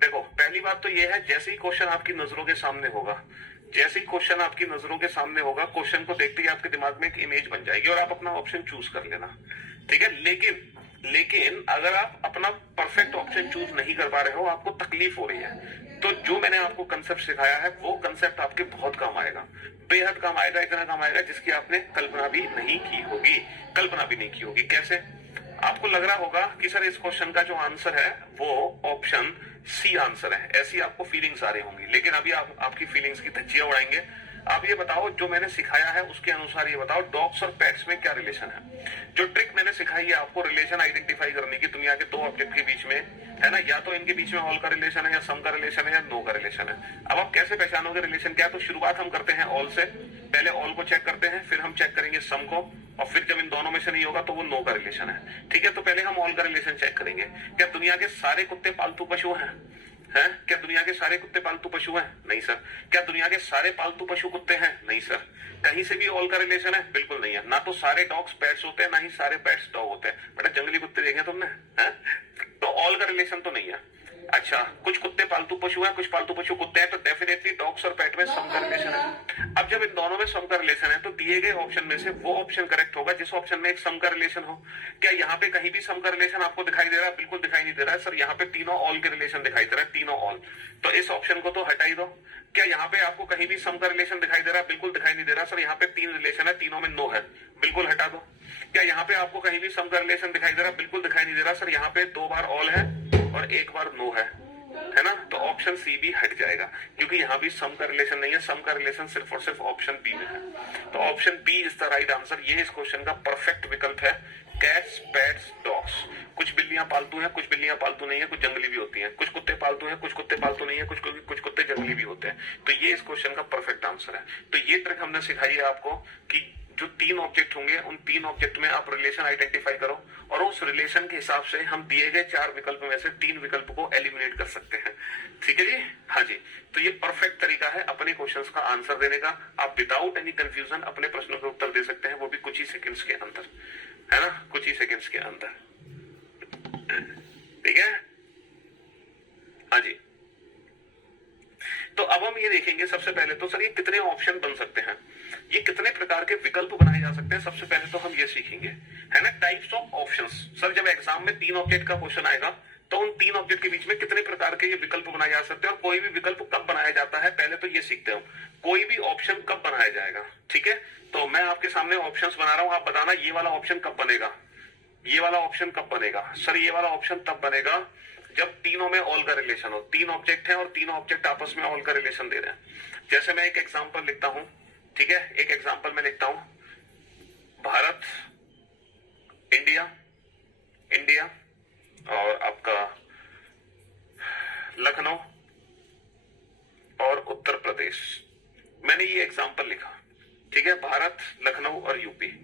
देखो पहली बात तो यह है, जैसे ही क्वेश्चन आपकी नजरों के सामने होगा, जैसे ही क्वेश्चन आपकी नजरों के सामने होगा, क्वेश्चन को देखते ही आपके दिमाग में एक इमेज बन जाएगी और आप अपना ऑप्शन चूज कर लेना, ठीक है। लेकिन अगर आप अपना परफेक्ट ऑप्शन चूज नहीं कर पा रहे हो, आपको तकलीफ हो रही है, तो जो मैंने आपको कंसेप्ट सिखाया है वो कंसेप्ट आपके बहुत काम आएगा, बेहद काम आएगा, इतना काम आएगा जिसकी आपने कल्पना भी नहीं की होगी, कल्पना भी नहीं की होगी। कैसे? आपको लग रहा होगा कि सर इस क्वेश्चन का जो आंसर है वो ऑप्शन सी आंसर है, ऐसी आपको फीलिंग्स आ रही होंगी। लेकिन अभी आप आपकी फीलिंग्स की धज्जियां उड़ाएंगे। आप ये बताओ, जो मैंने सिखाया है उसके अनुसार ये बताओ, डॉग्स और पेट्स में क्या रिलेशन है। जो ट्रिक मैंने सिखाई है आपको रिलेशन आइडेंटिफाई करने की दुनिया के दो ऑब्जेक्ट के बीच में, है ना, या तो इनके बीच में ऑल का रिलेशन है, या सम का रिलेशन है, या नो का रिलेशन है। अब आप कैसे पहचानोगे रिलेशन क्या है? तो शुरुआत हम करते हैं ऑल से, पहले ऑल को चेक करते हैं, फिर हम चेक करेंगे सम को, और फिर जब इन दोनों में से नहीं होगा तो वो नो का रिलेशन है, ठीक है। तो पहले हम ऑल का रिलेशन चेक करेंगे। क्या दुनिया के सारे कुत्ते पालतू पशु हैं? हैं? क्या दुनिया के सारे कुत्ते पालतू पशु हैं? नहीं सर। क्या दुनिया के सारे पालतू पशु कुत्ते हैं? नहीं सर। कहीं से भी ऑल का रिलेशन है? बिल्कुल नहीं है। ना तो सारे डॉग्स पेट्स होते हैं, ना ही सारे पेट्स डॉग होते हैं। बेटा जंगली कुत्ते देखे तुमने? हैं? तो ऑल का रिलेशन तो नहीं है। अच्छा, कुछ कुत्ते पालतू पशु हैं, कुछ पालतू पशु कुत्ते हैं, तो डेफिनेटली डॉग्स और पेट में सम का रिलेशन है। अब जब इन दोनों में सम का रिलेशन है, तो दिए गए ऑप्शन में से वो ऑप्शन करेक्ट होगा जिस ऑप्शन में एक सम का रिलेशन हो। क्या यहाँ पे कहीं भी सम का रिलेशन आपको दिखाई दे रहा है? बिल्कुल दिखाई नहीं दे रहा है सर। यहाँ पे तीनों ऑल के रिलेशन दिखाई दे रहा है, तीनों ऑल। तो इस ऑप्शन को तो हटा ही दो। क्या यहाँ पे आपको कहीं भी सम का रिलेशन दिखाई दे रहा है? बिल्कुल दिखाई नहीं दे रहा सर। यहाँ पे तीन रिलेशन है, तीनों में नो है, बिल्कुल हटा दो। क्या यहाँ पे आपको कहीं भी सम का रिलेशन दिखाई दे रहा है? बिल्कुल दिखाई नहीं दे रहा सर। यहाँ पे 2 बार ऑल है और 1 बार नो है ना। तो ऑप्शन सी भी हट जाएगा, क्योंकि यहाँ भी सम का रिलेशन नहीं है। सम का रिलेशन सिर्फ और सिर्फ ऑप्शन बी में है। तो option B is the right answer. ये इस क्वेश्चन का परफेक्ट विकल्प है। Cats, pets, dogs. कुछ बिल्लियां पालतू हैं, कुछ बिल्लियां पालतू नहीं है, कुछ जंगली भी होती हैं। कुछ कुत्ते पालतू हैं, कुछ कुत्ते पालतू नहीं है, कुछ कुत्ते जंगली भी होते हैं। तो ये इस क्वेश्चन का परफेक्ट आंसर है। तो ये ट्रिक हमने सिखाई है आपको कि जो 3 ऑब्जेक्ट होंगे, उन 3 ऑब्जेक्ट में आप रिलेशन आइडेंटिफाई करो, और उस रिलेशन के हिसाब से हम दिए गए 4 विकल्प में से 3 विकल्प को एलिमिनेट कर सकते हैं। ठीक है जी? हाँ जी। तो ये परफेक्ट तरीका है अपने क्वेश्चंस का आंसर देने का। आप विदाउट एनी कंफ्यूजन अपने प्रश्नों के उत्तर दे सकते हैं, वो भी कुछ ही सेकंड्स के अंदर, है ना, कुछ ही सेकंड्स के अंदर। ठीक है? हाँ जी। तो अब हम ये देखेंगे सबसे पहले तो सर ये कितने ऑप्शन बन सकते हैं, ये कितने प्रकार के विकल्प बनाए जा सकते हैं। सबसे पहले तो हम ये सीखेंगे, है ना, टाइप्स ऑफ ऑप्शंस। सर जब एग्जाम में 3 ऑब्जेक्ट का क्वेश्चन आएगा तो उन 3 ऑब्जेक्ट के बीच में कितने प्रकार के ये विकल्प बनाए जा सकते हैं, और कोई भी विकल्प कब बनाया जाता है, पहले तो ये सीखते हो। कोई भी ऑप्शन कब बनाया जाएगा, ठीक है। तो मैं आपके सामने ऑप्शंस बना रहा हूं, आप बताना ये वाला ऑप्शन कब बनेगा, ये वाला ऑप्शन कब बनेगा। सर ये वाला ऑप्शन तब बनेगा जब तीनों में ऑल का रिलेशन हो। 3 ऑब्जेक्ट हैं और तीनों ऑब्जेक्ट आपस में ऑल का रिलेशन दे रहे हैं। जैसे मैं एक एग्जांपल लिखता हूं, ठीक है, एक एग्जांपल मैं लिखता हूं, भारत, इंडिया, इंडिया और आपका लखनऊ और उत्तर प्रदेश। मैंने ये एग्जांपल लिखा, ठीक है, भारत, लखनऊ और यूपी।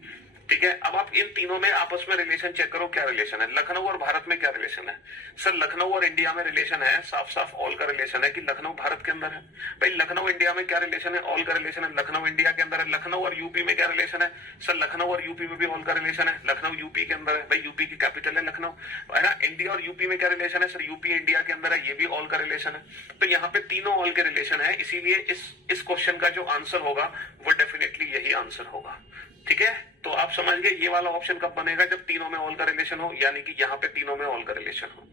ठीक है। अब आप इन तीनों में आपस में रिलेशन चेक करो, क्या रिलेशन है। लखनऊ और भारत में क्या रिलेशन है? सर लखनऊ और इंडिया में रिलेशन है, साफ साफ ऑल का रिलेशन है कि लखनऊ भारत के अंदर है। भाई लखनऊ इंडिया में क्या रिलेशन है? ऑल का रिलेशन है, लखनऊ इंडिया के अंदर है। लखनऊ और यूपी में क्या रिलेशन है? सर लखनऊ और यूपी में भी ऑल का रिलेशन है, लखनऊ यूपी के अंदर है। भाई यूपी की कैपिटल है लखनऊ, है ना। इंडिया और यूपी में क्या रिलेशन है? सर यूपी इंडिया के अंदर है, ये भी ऑल का रिलेशन है। तो यहाँ पे तीनों ऑल के रिलेशन है, इसीलिए इस क्वेश्चन का जो आंसर होगा वो डेफिनेटली यही आंसर होगा। ठीक है। तो आप समझ गए ये वाला ऑप्शन कब बनेगा, जब तीनों में ऑल का रिलेशन हो, यानी कि यहाँ पे तीनों में ऑल का रिलेशन हो।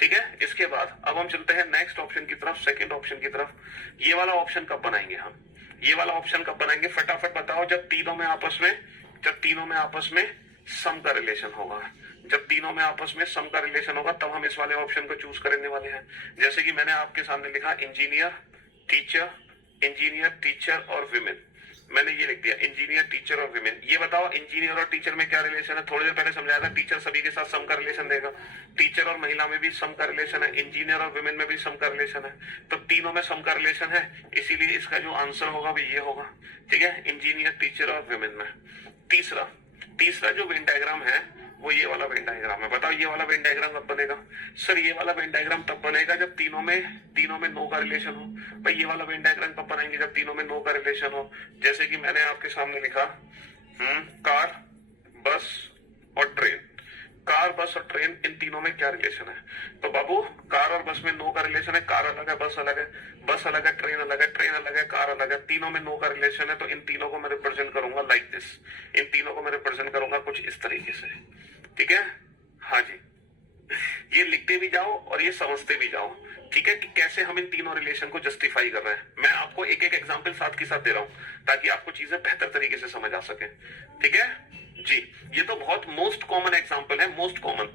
ठीक है। इसके बाद अब हम चलते हैं नेक्स्ट ऑप्शन की तरफ, सेकंड ऑप्शन की तरफ। ये वाला ऑप्शन कब बनाएंगे हम, ये वाला ऑप्शन कब बनाएंगे, फटाफट बताओ। जब तीनों में आपस में सम का रिलेशन होगा। जब तीनों में आपस में सम का रिलेशन होगा तब हम इस वाले ऑप्शन को चूज करने वाले हैं। जैसे कि मैंने आपके सामने लिखा इंजीनियर, टीचर और विमेन। मैंने ये लिख दिया इंजीनियर, टीचर और विमेन। ये बताओ इंजीनियर और टीचर में क्या रिलेशन है? थोड़ी देर पहले समझाया था, टीचर सभी के साथ सम का रिलेशन देगा। टीचर और महिला में भी सम का रिलेशन है, इंजीनियर और विमेन में भी सम का रिलेशन है। तो तीनों में सम का रिलेशन है, इसीलिए इसका जो आंसर होगा वो ये होगा। ठीक है, इंजीनियर, टीचर और विमेन में। तीसरा जो वेन डायग्राम है वो ये वाला वेन डायग्राम है। बताओ ये वाला वेन डायग्राम कब बनेगा? सर ये वाला वेन डायग्राम तब बनेगा जब तीनों में नो का रिलेशन हो। भाई ये वाला वेन डायग्राम कब बनाएंगे? जब तीनों में नो का रिलेशन हो। जैसे कि मैंने आपके सामने लिखा कार, बस और ट्रेन। कार कार, बस और ट्रेन, इन तीनों में क्या रिलेशन है? तो बाबू कार और बस में नो का रिलेशन है, कार अलग है, बस अलग है, बस अलग है, ट्रेन अलग है, ट्रेन अलग है, कार अलग है, तीनों में नो का रिलेशन है। तो इन तीनों को मैं रिप्रेजेंट करूंगा लाइक दिस, इन तीनों को मैं रिप्रेजेंट करूंगा कुछ इस तरीके से, ठीक है? हाँ जी, ये लिखते भी जाओ और ये समझते भी जाओ, ठीक है, कि कैसे हम इन तीनों रिलेशन को जस्टिफाई कर रहे हैं। मैं आपको एक एक एग्जांपल साथ के साथ दे रहा हूं ताकि आपको चीजें बेहतर तरीके से समझ आ सके, ठीक है जी? ये तो बहुत मोस्ट कॉमन एग्जांपल है, मोस्ट कॉमन,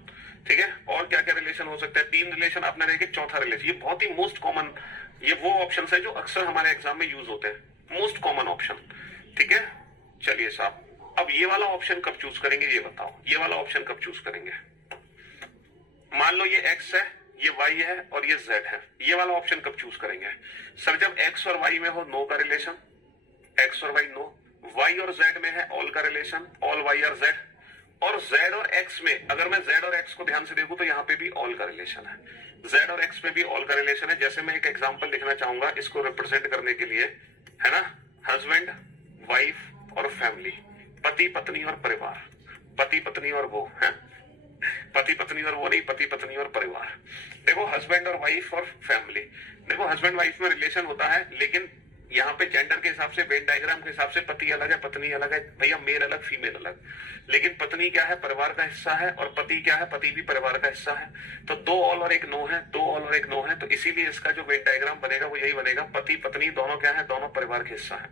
ठीक है? और क्या क्या रिलेशन हो सकता है? 3 रिलेशन आपने देखे, चौथा रिलेशन, ये बहुत ही मोस्ट कॉमन, ये वो ऑप्शन है जो अक्सर हमारे एग्जाम में यूज होते हैं, मोस्ट कॉमन ऑप्शन, ठीक है? चलिए साहब, अब ये वाला ऑप्शन कब चूज करेंगे ये बताओ, ये वाला ऑप्शन कब चूज करेंगे? मान लो ये x है, ये y है और ये z है, ये वाला ऑप्शन कब चूज करेंगे? सर जब x और y में हो नो का रिलेशन, x और y नो, y और z में है ऑल का रिलेशन, ऑल y और z, और z और x में, अगर मैं z और x को ध्यान से देखूं तो यहाँ पे भी ऑल का रिलेशन है, z और x में भी ऑल का रिलेशन है। जैसे मैं एक एग्जांपल लिखना चाहूंगा इसको रिप्रेजेंट करने के लिए, है ना? हस्बैंड, वाइफ और फैमिली, पति पत्नी और परिवार, पति पत्नी और वो है, पति पत्नी और वो नहीं, पति पत्नी और परिवार। देखो हस्बैंड और वाइफ और फैमिली, देखो हस्बैंड वाइफ में रिलेशन होता है, लेकिन यहाँ पे जेंडर के हिसाब से, वेन डायग्राम के हिसाब से पति अलग है, पत्नी अलग है, भैया मेल अलग, फीमेल अलग, लेकिन पत्नी क्या है? परिवार का हिस्सा है, और पति क्या है? पति भी परिवार का हिस्सा है। तो 2 ऑल और 1 नो है, 2 ऑल और 1 नो है, तो इसीलिए इसका जो वेन डायग्राम बनेगा वो यही बनेगा, पति पत्नी दोनों क्या है? दोनों परिवार के हिस्सा है,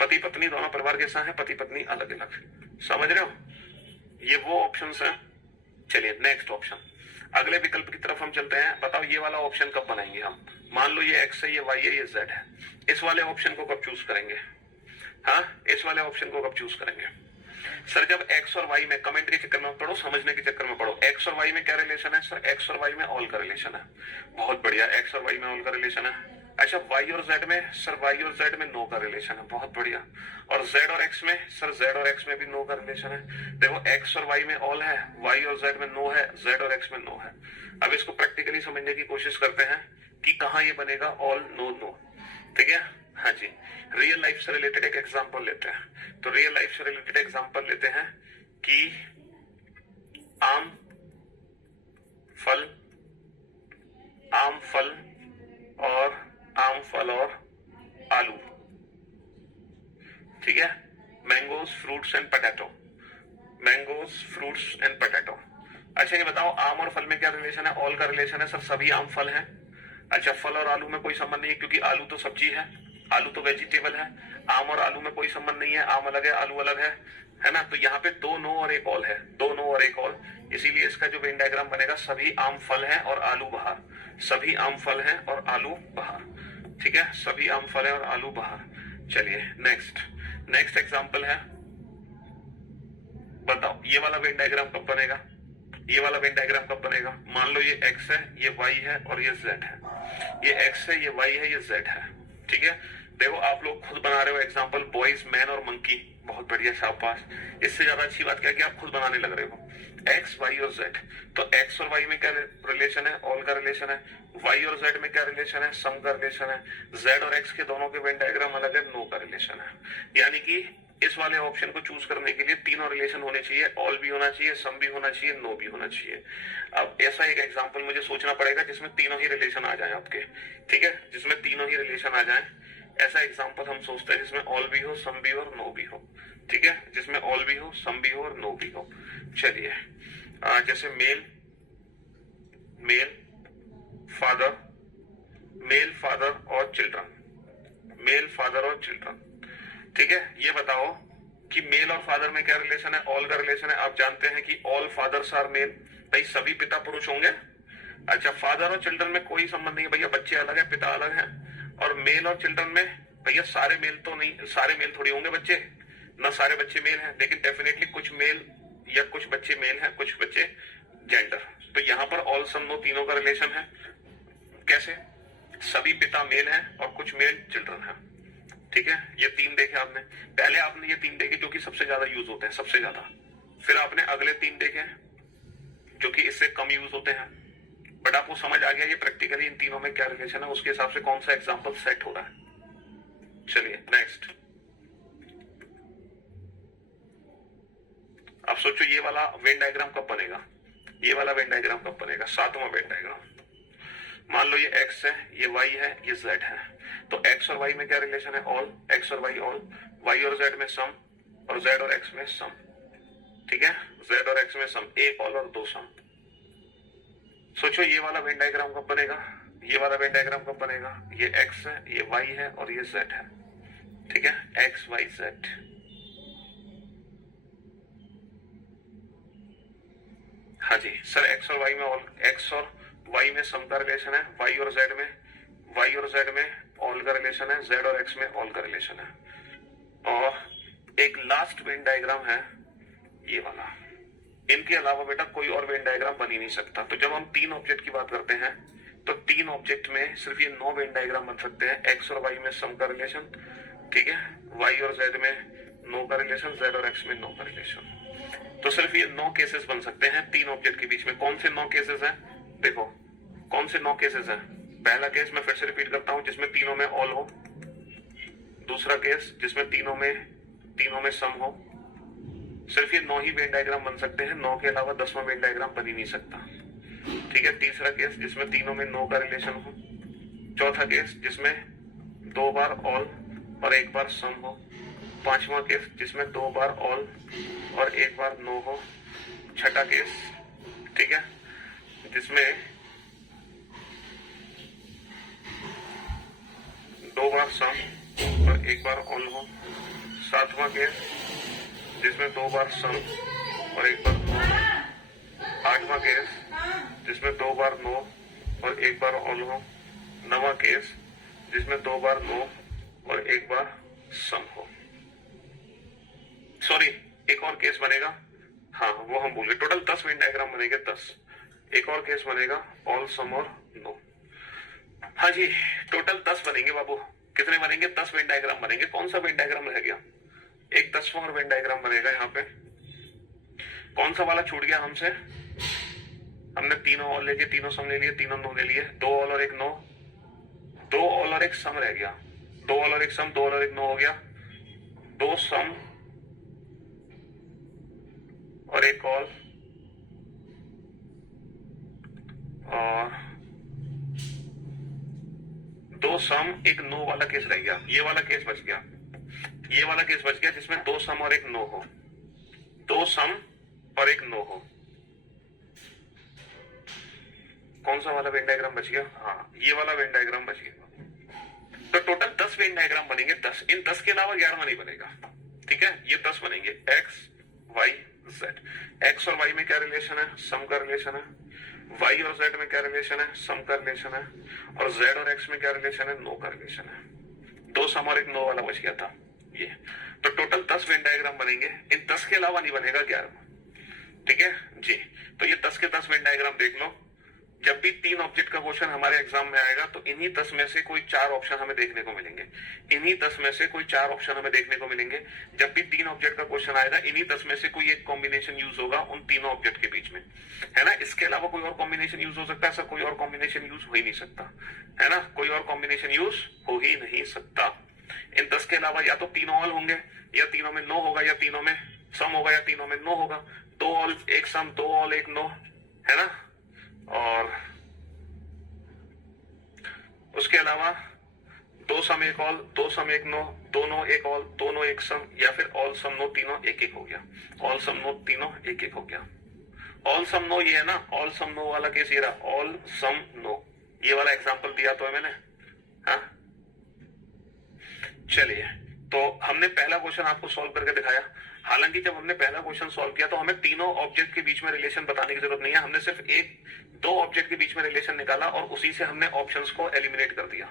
पति पत्नी दोनों परिवार के हिस्सा है, पति पत्नी अलग अलग। समझ रहे हो? ये वो ऑप्शन है। चलिए नेक्स्ट ऑप्शन, अगले विकल्प की तरफ हम चलते हैं। बताओ ये वाला ऑप्शन कब बनाएंगे हम? मान लो ये x है, ये y है, ये z है, इस वाले ऑप्शन को कब चूज करेंगे? हाँ, इस वाले ऑप्शन को कब चूज करेंगे? सर जब x और y में, कमेंट के चक्कर में पढ़ो, समझने के चक्कर में पढ़ो, x और y में क्या रिलेशन है? सर x और y में ऑल का रिलेशन है। बहुत बढ़िया, x और y में ऑल का रिलेशन है। अच्छा y और z में? सर y और z में नो का रिलेशन है। बहुत बढ़िया। और z और x में? सर z और x में भी नो का रिलेशन है। देखो x और y में ऑल है, y और z में नो है, z और x में नो है। अब इसको प्रैक्टिकली समझने की कोशिश करते हैं कि कहाँ ये बनेगा ऑल नो नो, ठीक है? हाँ जी, रियल लाइफ से रिलेटेड एक एग्जांपल लेते हैं। तो रियल लाइफ से रिलेटेड एग्जांपल लेते हैं कि आम फल, आम फल और आम फल और आलू, ठीक है? Mangoes, fruits and potato, mangoes, fruits and potato. अच्छा ये बताओ आम और फल में क्या रिलेशन है? ऑल का रिलेशन है। सर सभी आम फल हैं। अच्छा फल और आलू में कोई संबंध नहीं है क्योंकि आलू तो सब्जी है, आलू तो वेजिटेबल है। आम और आलू में कोई संबंध नहीं है, आम अलग है, आलू अलग है ना? तो यहाँ पे 2 नो और 1 ऑल है, 2 नो और 1 ऑल, इसीलिए इसका जो वेन डायग्राम बनेगा, सभी आम फल हैं और आलू बाहर, सभी आम फल हैं और आलू बाहर, ठीक है? सभी आम फल हैं और आलू बाहर। चलिए नेक्स्ट एग्जांपल है। बताओ ये वाला वेन डायग्राम कब बनेगा? ये वाला वेन डायग्राम कब बनेगा? मान लो ये x है, ये y है और ये z है, ये x है, ये y है, ये z है, ठीक है? देखो आप लोग खुद बना रहे हो एग्जांपल, बॉयज, मैन और मंकी, बहुत बढ़िया, शाबाश। इससे ज्यादा अच्छी बात क्या कि आप खुद बनाने लग रहे हो, x, y और z। तो x और y में क्या रिलेशन है? ऑल का रिलेशन है। y और z में क्या रिलेशन है? सम का रिलेशन है। z और x के दोनों के वेन डायग्राम अलग है, नो का रिलेशन है। यानी कि इस वाले ऑप्शन को चूज करने के लिए तीनों रिलेशन होने चाहिए, ऑल भी होना चाहिए, सम भी होना चाहिए, नो भी होना चाहिए। अब ऐसा एक एग्जांपल मुझे सोचना पड़ेगा जिसमें तीनों ही रिलेशन आ जाए आपके, ठीक है? जिसमें तीनों ही रिलेशन आ जाए, ऐसा एग्जांपल हम सोचते हैं जिसमें ऑल भी हो, सम भी हो और नो भी हो, ठीक है? जिसमें ऑल भी हो, सम भी हो और नो भी हो। चलिए जैसे मेल फादर, मेल फादर और चिल्ड्रन, मेल फादर और चिल्ड्रन, ठीक है? ये बताओ कि मेल और फादर में क्या रिलेशन है? ऑल का रिलेशन है। आप जानते हैं कि ऑल फादर्स आर मेल, भाई सभी पिता पुरुष होंगे। अच्छा फादर और चिल्ड्रन में कोई संबंध नहीं है भैया, बच्चे अलग है, पिता अलग है। और मेल और चिल्ड्रन में भैया सारे मेल तो नहीं, सारे मेल थोड़ी होंगे बच्चे, ना सारे बच्चे मेल हैं, लेकिन डेफिनेटली कुछ मेल या कुछ बच्चे मेल हैं, कुछ बच्चे जेंडर। तो यहाँ पर ऑल सम नो तीनों का रिलेशन है। कैसे? सभी पिता मेल हैं और कुछ मेल चिल्ड्रन है, ठीक है? ये 3 देखे आपने, पहले आपने ये 3 देखे जो कि सबसे ज्यादा यूज होते हैं, सबसे ज्यादा। फिर आपने अगले 3 देखे जो कि इससे कम यूज होते हैं। बट आपको समझ आ गया ये प्रैक्टिकली इन तीनों में क्या रिलेशन है, उसके हिसाब से कौन सा एग्जांपल सेट हो रहा है। चलिए नेक्स्ट, अब सोचो ये वाला वेन डायग्राम कब बनेगा? ये वाला वेन डायग्राम कब बनेगा? सातवां वेन डायग्राम। मान लो ये x है, ये y है, ये z है, तो x और y में क्या रिलेशन है? ऑल। x और y ऑल, y और z में सम, और z और x में सम। ठीक है, z और x में सम, एक ऑल और दो सम। सोचो ये वाला वेन डायग्राम कब बनेगा? ये वाला वेन डायग्राम कब बनेगा? ये x है, ये y है और ये z है। ठीक है, x y z। हाँ जी सर, x और y में ऑल, x और y में सम का रिलेशन है, y और z में ऑल का रिलेशन है, z और x में ऑल का रिलेशन है। और एक लास्ट वेन डायग्राम है ये वाला। इनके अलावा बेटा कोई और वेन डायग्राम बन ही नहीं सकता। तो जब हम तीन ऑब्जेक्ट की बात करते हैं तो तीन ऑब्जेक्ट में सिर्फ ये 9 वेन डायग्राम बन सकते हैं। x और y में सम का रिलेशन, ठीक है, y और z में नो का रिलेशन, z और x में नो का रिलेशन। तो सिर्फ ये 9 केसेस बन सकते हैं तीन ऑब्जेक्ट के बीच में। कौन से 9 केसेस हैं? देखो कौन से 9 केसेस हैं। पहला केस मैं फिर से रिपीट करता हूं, जिसमें तीनों में ऑल हो। दूसरा केस जिसमें तीनों में सम हो। सिर्फ ये 9 ही वेन डायग्राम बन सकते हैं, 9 के अलावा 10वां वेन डायग्राम बन ही नहीं सकता। ठीक है, तीसरा केस जिसमें तीनों में नो का रिलेशन हो। चौथा केस जिसमें 2 बार ऑल और 1 बार सम हो। पांचवा केस जिसमें 2 बार ऑल और 1 बार नो हो। छठा केस, ठीक है, जिसमें 2 बार सम और 1 बार ऑल हो। सातवां केस जिसमें 2 बार सम और 1 बार नो हो। आठवां केस जिसमें 2 बार नो और 1 बार ऑल हो। नवा केस जिसमें 2 बार नो और 1 बार सम हो। सॉरी, एक और केस बनेगा, हाँ वो हम भूल गए। टोटल 10 वेन डायग्राम बनेंगे, 10। एक और केस बनेगा ऑल सम और नो। हाँ जी, टोटल 10 बनेंगे बाबू। कितने बनेंगे? 10 वेन डायग्राम बनेंगे। कौन सा वेन डायग्राम रह गया? एक 10वां और वेन डायग्राम बनेगा यहाँ पे। कौन सा वाला छूट गया हमसे? हमने तीनों ऑल ले लिए, तीनों सम ले लिए, तीनों नो ले लिए। 2 ऑल और 1 नो, 2 ऑल और 1 सम रह गया। 2 ऑल और 1 सम, 2 ऑल और 1 नो हो गया। 2 सम और 1 ऑल और 2 सम 1 नो वाला केस रह गया। ये वाला केस बच गया, ये वाला केस बच गया जिसमें 2 सम और 1 नो हो। 2 सम और 1 नो हो। कौन सा वाला वेन डायग्राम बच गया? हाँ, ये वाला वेन डायग्राम बच गया। तो टोटल 10 वेन डायग्राम बनेंगे, 10। इन 10 के अलावा 11वां नहीं बनेगा। ठीक है, ये 10 बनेंगे। x y z। x और y में क्या रिलेशन है? सम का रिलेशन है। y और z में क्या रिलेशन है? सम का रिलेशन है। और z और x में क्या रिलेशन है? नो का रिलेशन है। 2 सम और 1 नो वाला बच गया था ये। तो टोटल 10 वेन डायग्राम बनेंगे। इन 10 के अलावा नहीं बनेगा 11वां। ठीक है जी, तो ये 10 के 10 वेन डायग्राम देख लो। जब भी 3 ऑब्जेक्ट का क्वेश्चन हमारे एग्जाम में आएगा तो इन्हीं 10 में से कोई 4 ऑप्शन हमें देखने को मिलेंगे। इन्हीं 10 में से कोई 4 ऑप्शन हमें देखने को मिलेंगे। जब भी 3 ऑब्जेक्ट का क्वेश्चन आएगा, इन्हीं 10 में से कोई एक कॉम्बिनेशन यूज होगा उन तीनों ऑब्जेक्ट के बीच में, है ना। इसके अलावा कोई और कॉम्बिनेशन यूज हो सकता है? सर कोई और कॉम्बिनेशन यूज हो ही नहीं सकता, है ना। कोई और कॉम्बिनेशन यूज हो ही नहीं सकता। इन 10 के अलावा या तो तीनों ऑल होंगे, या तीनों में नो होगा, या तीनों में सम होगा, या तीनों में नो होगा। 2 ऑल 1 सम, 2 ऑल 1 नो, है ना। और उसके अलावा 2 सम 1 ऑल, 2 सम 1 नो, 2 नो 1 ऑल, 2 नो 1 सम, या फिर ऑल सम नो तीनों 1 1 हो गया। ऑल सम नो तीनों 1 1 हो गया। ऑल सम नो ये है ना, ऑल सम नो वाला केस ये रहा, ऑल सम नो। ये वाला एग्जांपल दिया तो है मैंने, हाँ। चलिए, तो हमने पहला क्वेश्चन आपको सॉल्व करके दिखाया। हालांकि जब हमने पहला क्वेश्चन सॉल्व किया तो हमें तीनों ऑब्जेक्ट के बीच में रिलेशन बताने की जरूरत नहीं है। हमने सिर्फ 2 ऑब्जेक्ट के बीच में रिलेशन निकाला और उसी से हमने ऑप्शंस को एलिमिनेट कर दिया।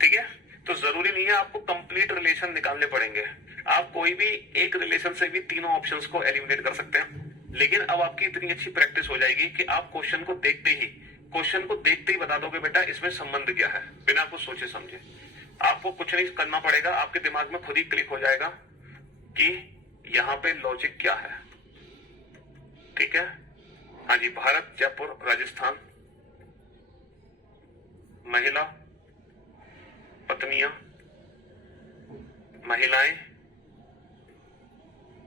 ठीक है, तो जरूरी नहीं है आपको कंप्लीट रिलेशन निकालने पड़ेंगे। आप कोई भी एक रिलेशन से भी तीनों ऑप्शंस को एलिमिनेट कर सकते हैं। लेकिन अब आपकी इतनी अच्छी प्रैक्टिस हो जाएगी कि आप क्वेश्चन को देखते ही बता दोगे बेटा इसमें संबंध क्या है, बिना कुछ सोचे समझे। आपको कुछ नहीं करना पड़ेगा, आपके दिमाग में खुद ही क्लिक हो जाएगा कि यहाँ पे लॉजिक क्या है। ठीक है, हाँ जी, भारत, जयपुर, राजस्थान, महिला, पत्नियां, महिलाएं,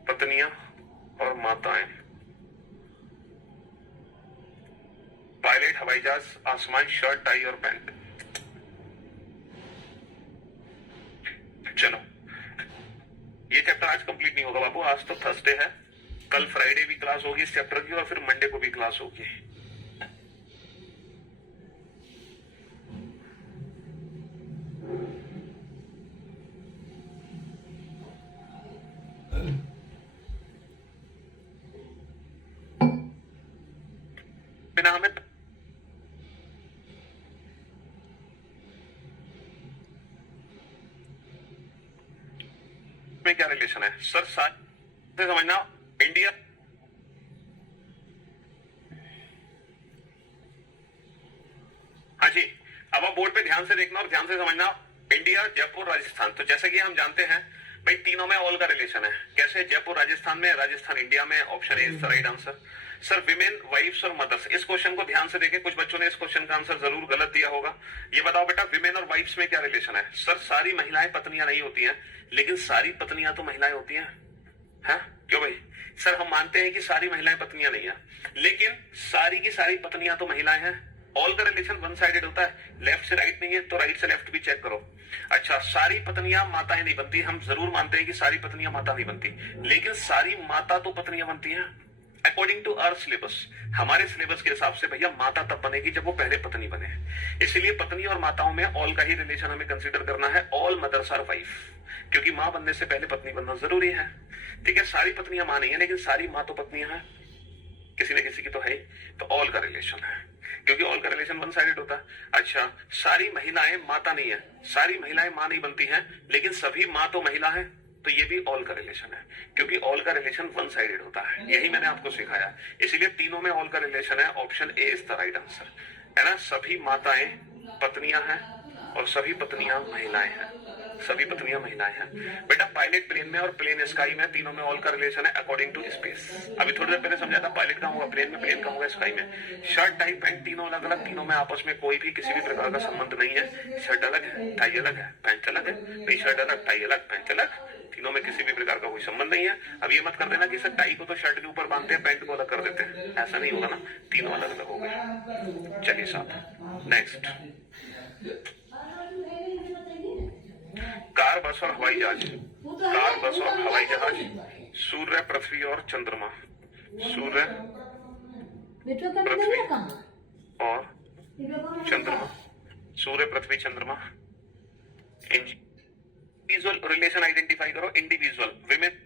पत्नियां और माताएं। हवाई जहाज, आसमान, शर्ट, टाई और पैंट। चलो, ये चैप्टर आज कंप्लीट नहीं होगा बाबू, आज तो थर्सडे है, कल फ्राइडे भी क्लास होगी इस चैप्टर की और फिर मंडे को भी क्लास होगी। बिना हमें में क्या रिलेशन है सर, साथ समझना। इंडिया, हाँ जी, अब आप बोर्ड पे ध्यान से देखना और ध्यान से समझना। इंडिया, जयपुर, राजस्थान, तो जैसे कि हम जानते हैं भाई तीनों में ऑल का रिलेशन है। कैसे? जयपुर राजस्थान में, राजस्थान इंडिया में। Option A is the right answer. Sir women, wives और मदर्स, इस क्वेश्चन को ध्यान से देखें, कुछ बच्चों ने इस क्वेश्चन का आंसर जरूर गलत दिया होगा। ये बताओ बेटा, विमेन और वाइफ्स में क्या रिलेशन है? सर सारी महिलाएं पत्नियां नहीं होती हैं, लेकिन सारी पत्नियां तो महिलाएं होती हैं। हाँ क्यों भाई? सर हम मानते हैं कि सारी महिलाएं पत्नियां नहीं है, लेकिन सारी की सारी पत्नियां तो महिलाएं हैं। ऑल का रिलेशन वन साइडेड होता है, लेफ्ट से राइट नहीं है तो राइट से लेफ्ट भी चेक करो। अच्छा, सारी पत्नियां माताएं नहीं बनती, हम जरूर मानते हैं कि सारी पत्नियां माता नहीं बनती, लेकिन सारी माता तो पत्नियां बनती हैं। अकॉर्डिंग टू आवर सिलेबस, हमारे सिलेबस के हिसाब से भैया माता तब बनेगी जब वो पहले पत्नी बने। इसलिए पत्नी और माताओं में ऑल का ही रिलेशन हमें कंसीडर करना है। ऑल मदर्स आर वाइफ, क्योंकि मां बनने से पहले पत्नी बनना जरूरी है। ठीक है, सारी पत्नियां मां नहीं है, लेकिन सारी मां तो पत्नियां हैं, किसी न किसी की तो है, तो ऑल का रिलेशन है, क्योंकि ऑल का रिलेशन वन साइडेड होता है। अच्छा, सारी महिलाएं माता नहीं है, सारी महिलाएं मां नहीं बनती हैं, लेकिन सभी मां तो महिला है, तो ये भी ऑल का रिलेशन है, क्योंकि ऑल का रिलेशन वन साइडेड होता है। यही मैंने आपको सिखाया, इसीलिए तीनों में ऑल का रिलेशन है। Option A is the right answer, है ना। सभी माताएं पत्नियां हैं और सभी पत्नियां महिलाएं हैं, सभी पत्नियां महिलाएं हैं। बेटा पायलट प्लेन में और प्लेन स्काई में, तीनों में ऑल का रिलेशन है अकॉर्डिंग टू स्पेस। अभी थोड़ी देर पहले समझा था पायलट कहाँ होगा प्लेन में, प्लेन कहाँ होगा स्काई में। शर्ट, टाई, पैंट तीनों अलग अलग, तीनों में आपस में कोई भी किसी भी प्रकार का संबंध नहीं है। शर्ट अलग है, टाई अलग है, पैंट अलग है, टी शर्ट अलग, टाई अलग, पैंट अलग, तीनों में किसी भी प्रकार का कोई संबंध नहीं है। अब ये मत कर देना कि सर टाई को तो शर्ट के ऊपर बांधते हैं, पैंट को अलग कर देते हैं, ऐसा नहीं होगा ना, तीनों अलग अलग हो गए। चलिए साहब नेक्स्ट, कार, बस और हवाई जहाज। कार, बस और हवाई जहाज, सूर्य, पृथ्वी और चंद्रमा। सूर्य, पृथ्वी और चंद्रमा, सूर्य, पृथ्वी, चंद्रमा। इंडिविजुअल रिलेशन आइडेंटिफाई करो, इंडिविजुअल, विमेन।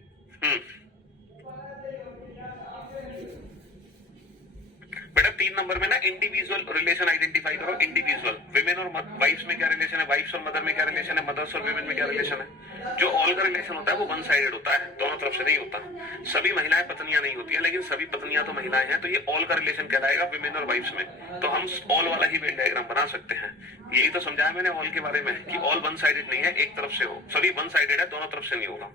बेटा 3 नंबर में ना इंडिविजुअल रिलेशन आइडेंटिफाई करो, इंडिविजुअल। विमेन और वाइफ्स में क्या रिलेशन है, वाइफ्स और मदर में क्या रिलेशन है, मदर्स और विमेन में क्या रिलेशन है। जो ऑल का रिलेशन होता है वो वन साइडेड होता है, दोनों तरफ से नहीं होता। सभी महिलाएं पत्नियां नहीं होती है, लेकिन सभी पत्नियां तो महिलाएं हैं, तो ये ऑल का रिलेशन कहलाएगा विमेन और वाइफ्स में। तो हम ऑल वाला ही वेन डायग्राम बना सकते हैं। यही तो समझाया मैंने ऑल के बारे में, कि ऑल वन साइडेड नहीं है, एक तरफ से हो, सभी वन साइडेड है, दोनों तरफ से नहीं होगा।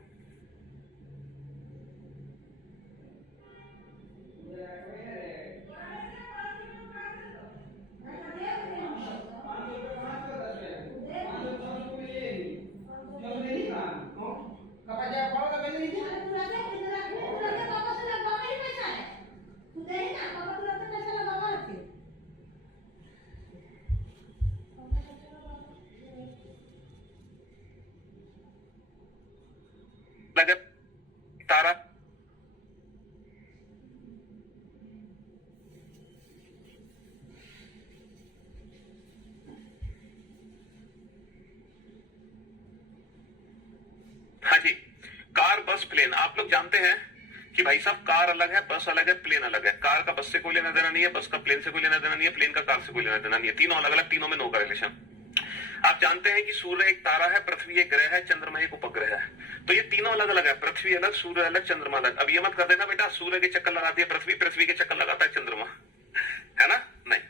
तारा, हाँ जी, कार, बस, प्लेन। आप लोग जानते हैं कि भाई साहब कार अलग है, बस अलग है, प्लेन अलग है। कार का बस से कोई लेना देना नहीं है, बस का प्लेन से कोई लेना देना नहीं है, प्लेन का कार से कोई लेना देना नहीं है, तीनों अलग अलग, तीनों में नो का रिलेशन। आप जानते हैं कि सूर्य एक तारा है, पृथ्वी एक ग्रह है, चंद्रमा एक उपग्रह है, तो ये तीनों अलग अलग है, पृथ्वी अलग, सूर्य अलग, चंद्रमा अलग। अब ये मत कर देना बेटा सूर्य के चक्कर लगाती है पृथ्वी, पृथ्वी के चक्कर लगाता है चंद्रमा, है ना, नहीं,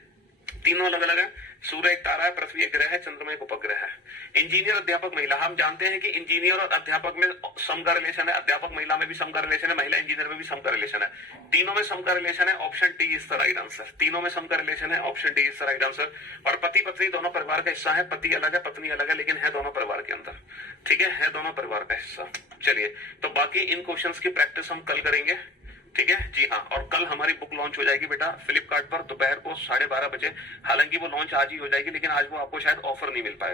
तीनों अलग अलग है। सूर्य एक तारा है, पृथ्वी एक ग्रह है, चंद्रमा एक उपग्रह है। इंजीनियर, अध्यापक, महिला, हम जानते हैं कि इंजीनियर और अध्यापक में सम का रिलेशन है, अध्यापक महिला में भी सम का रिलेशन है, महिला इंजीनियर में भी सम का रिलेशन है, तीनों में सम का रिलेशन है। Option D is the right answer, तीनों में सम का रिलेशन है, option D is the right answer. और पति पत्नी दोनों परिवार का हिस्सा है, पति अलग है, पत्नी अलग है, लेकिन है दोनों परिवार के अंदर, ठीक है दोनों परिवार का हिस्सा। चलिए, तो बाकी इन क्वेश्चंस की प्रैक्टिस हम कल करेंगे, ठीक है जी हाँ। और कल हमारी बुक लॉन्च हो जाएगी बेटा फ्लिपकार्ट पर दोपहर को 12:30 बजे। हालांकि वो लॉन्च आज ही हो जाएगी, लेकिन आज वो आपको शायद ऑफर नहीं मिल पाएगा।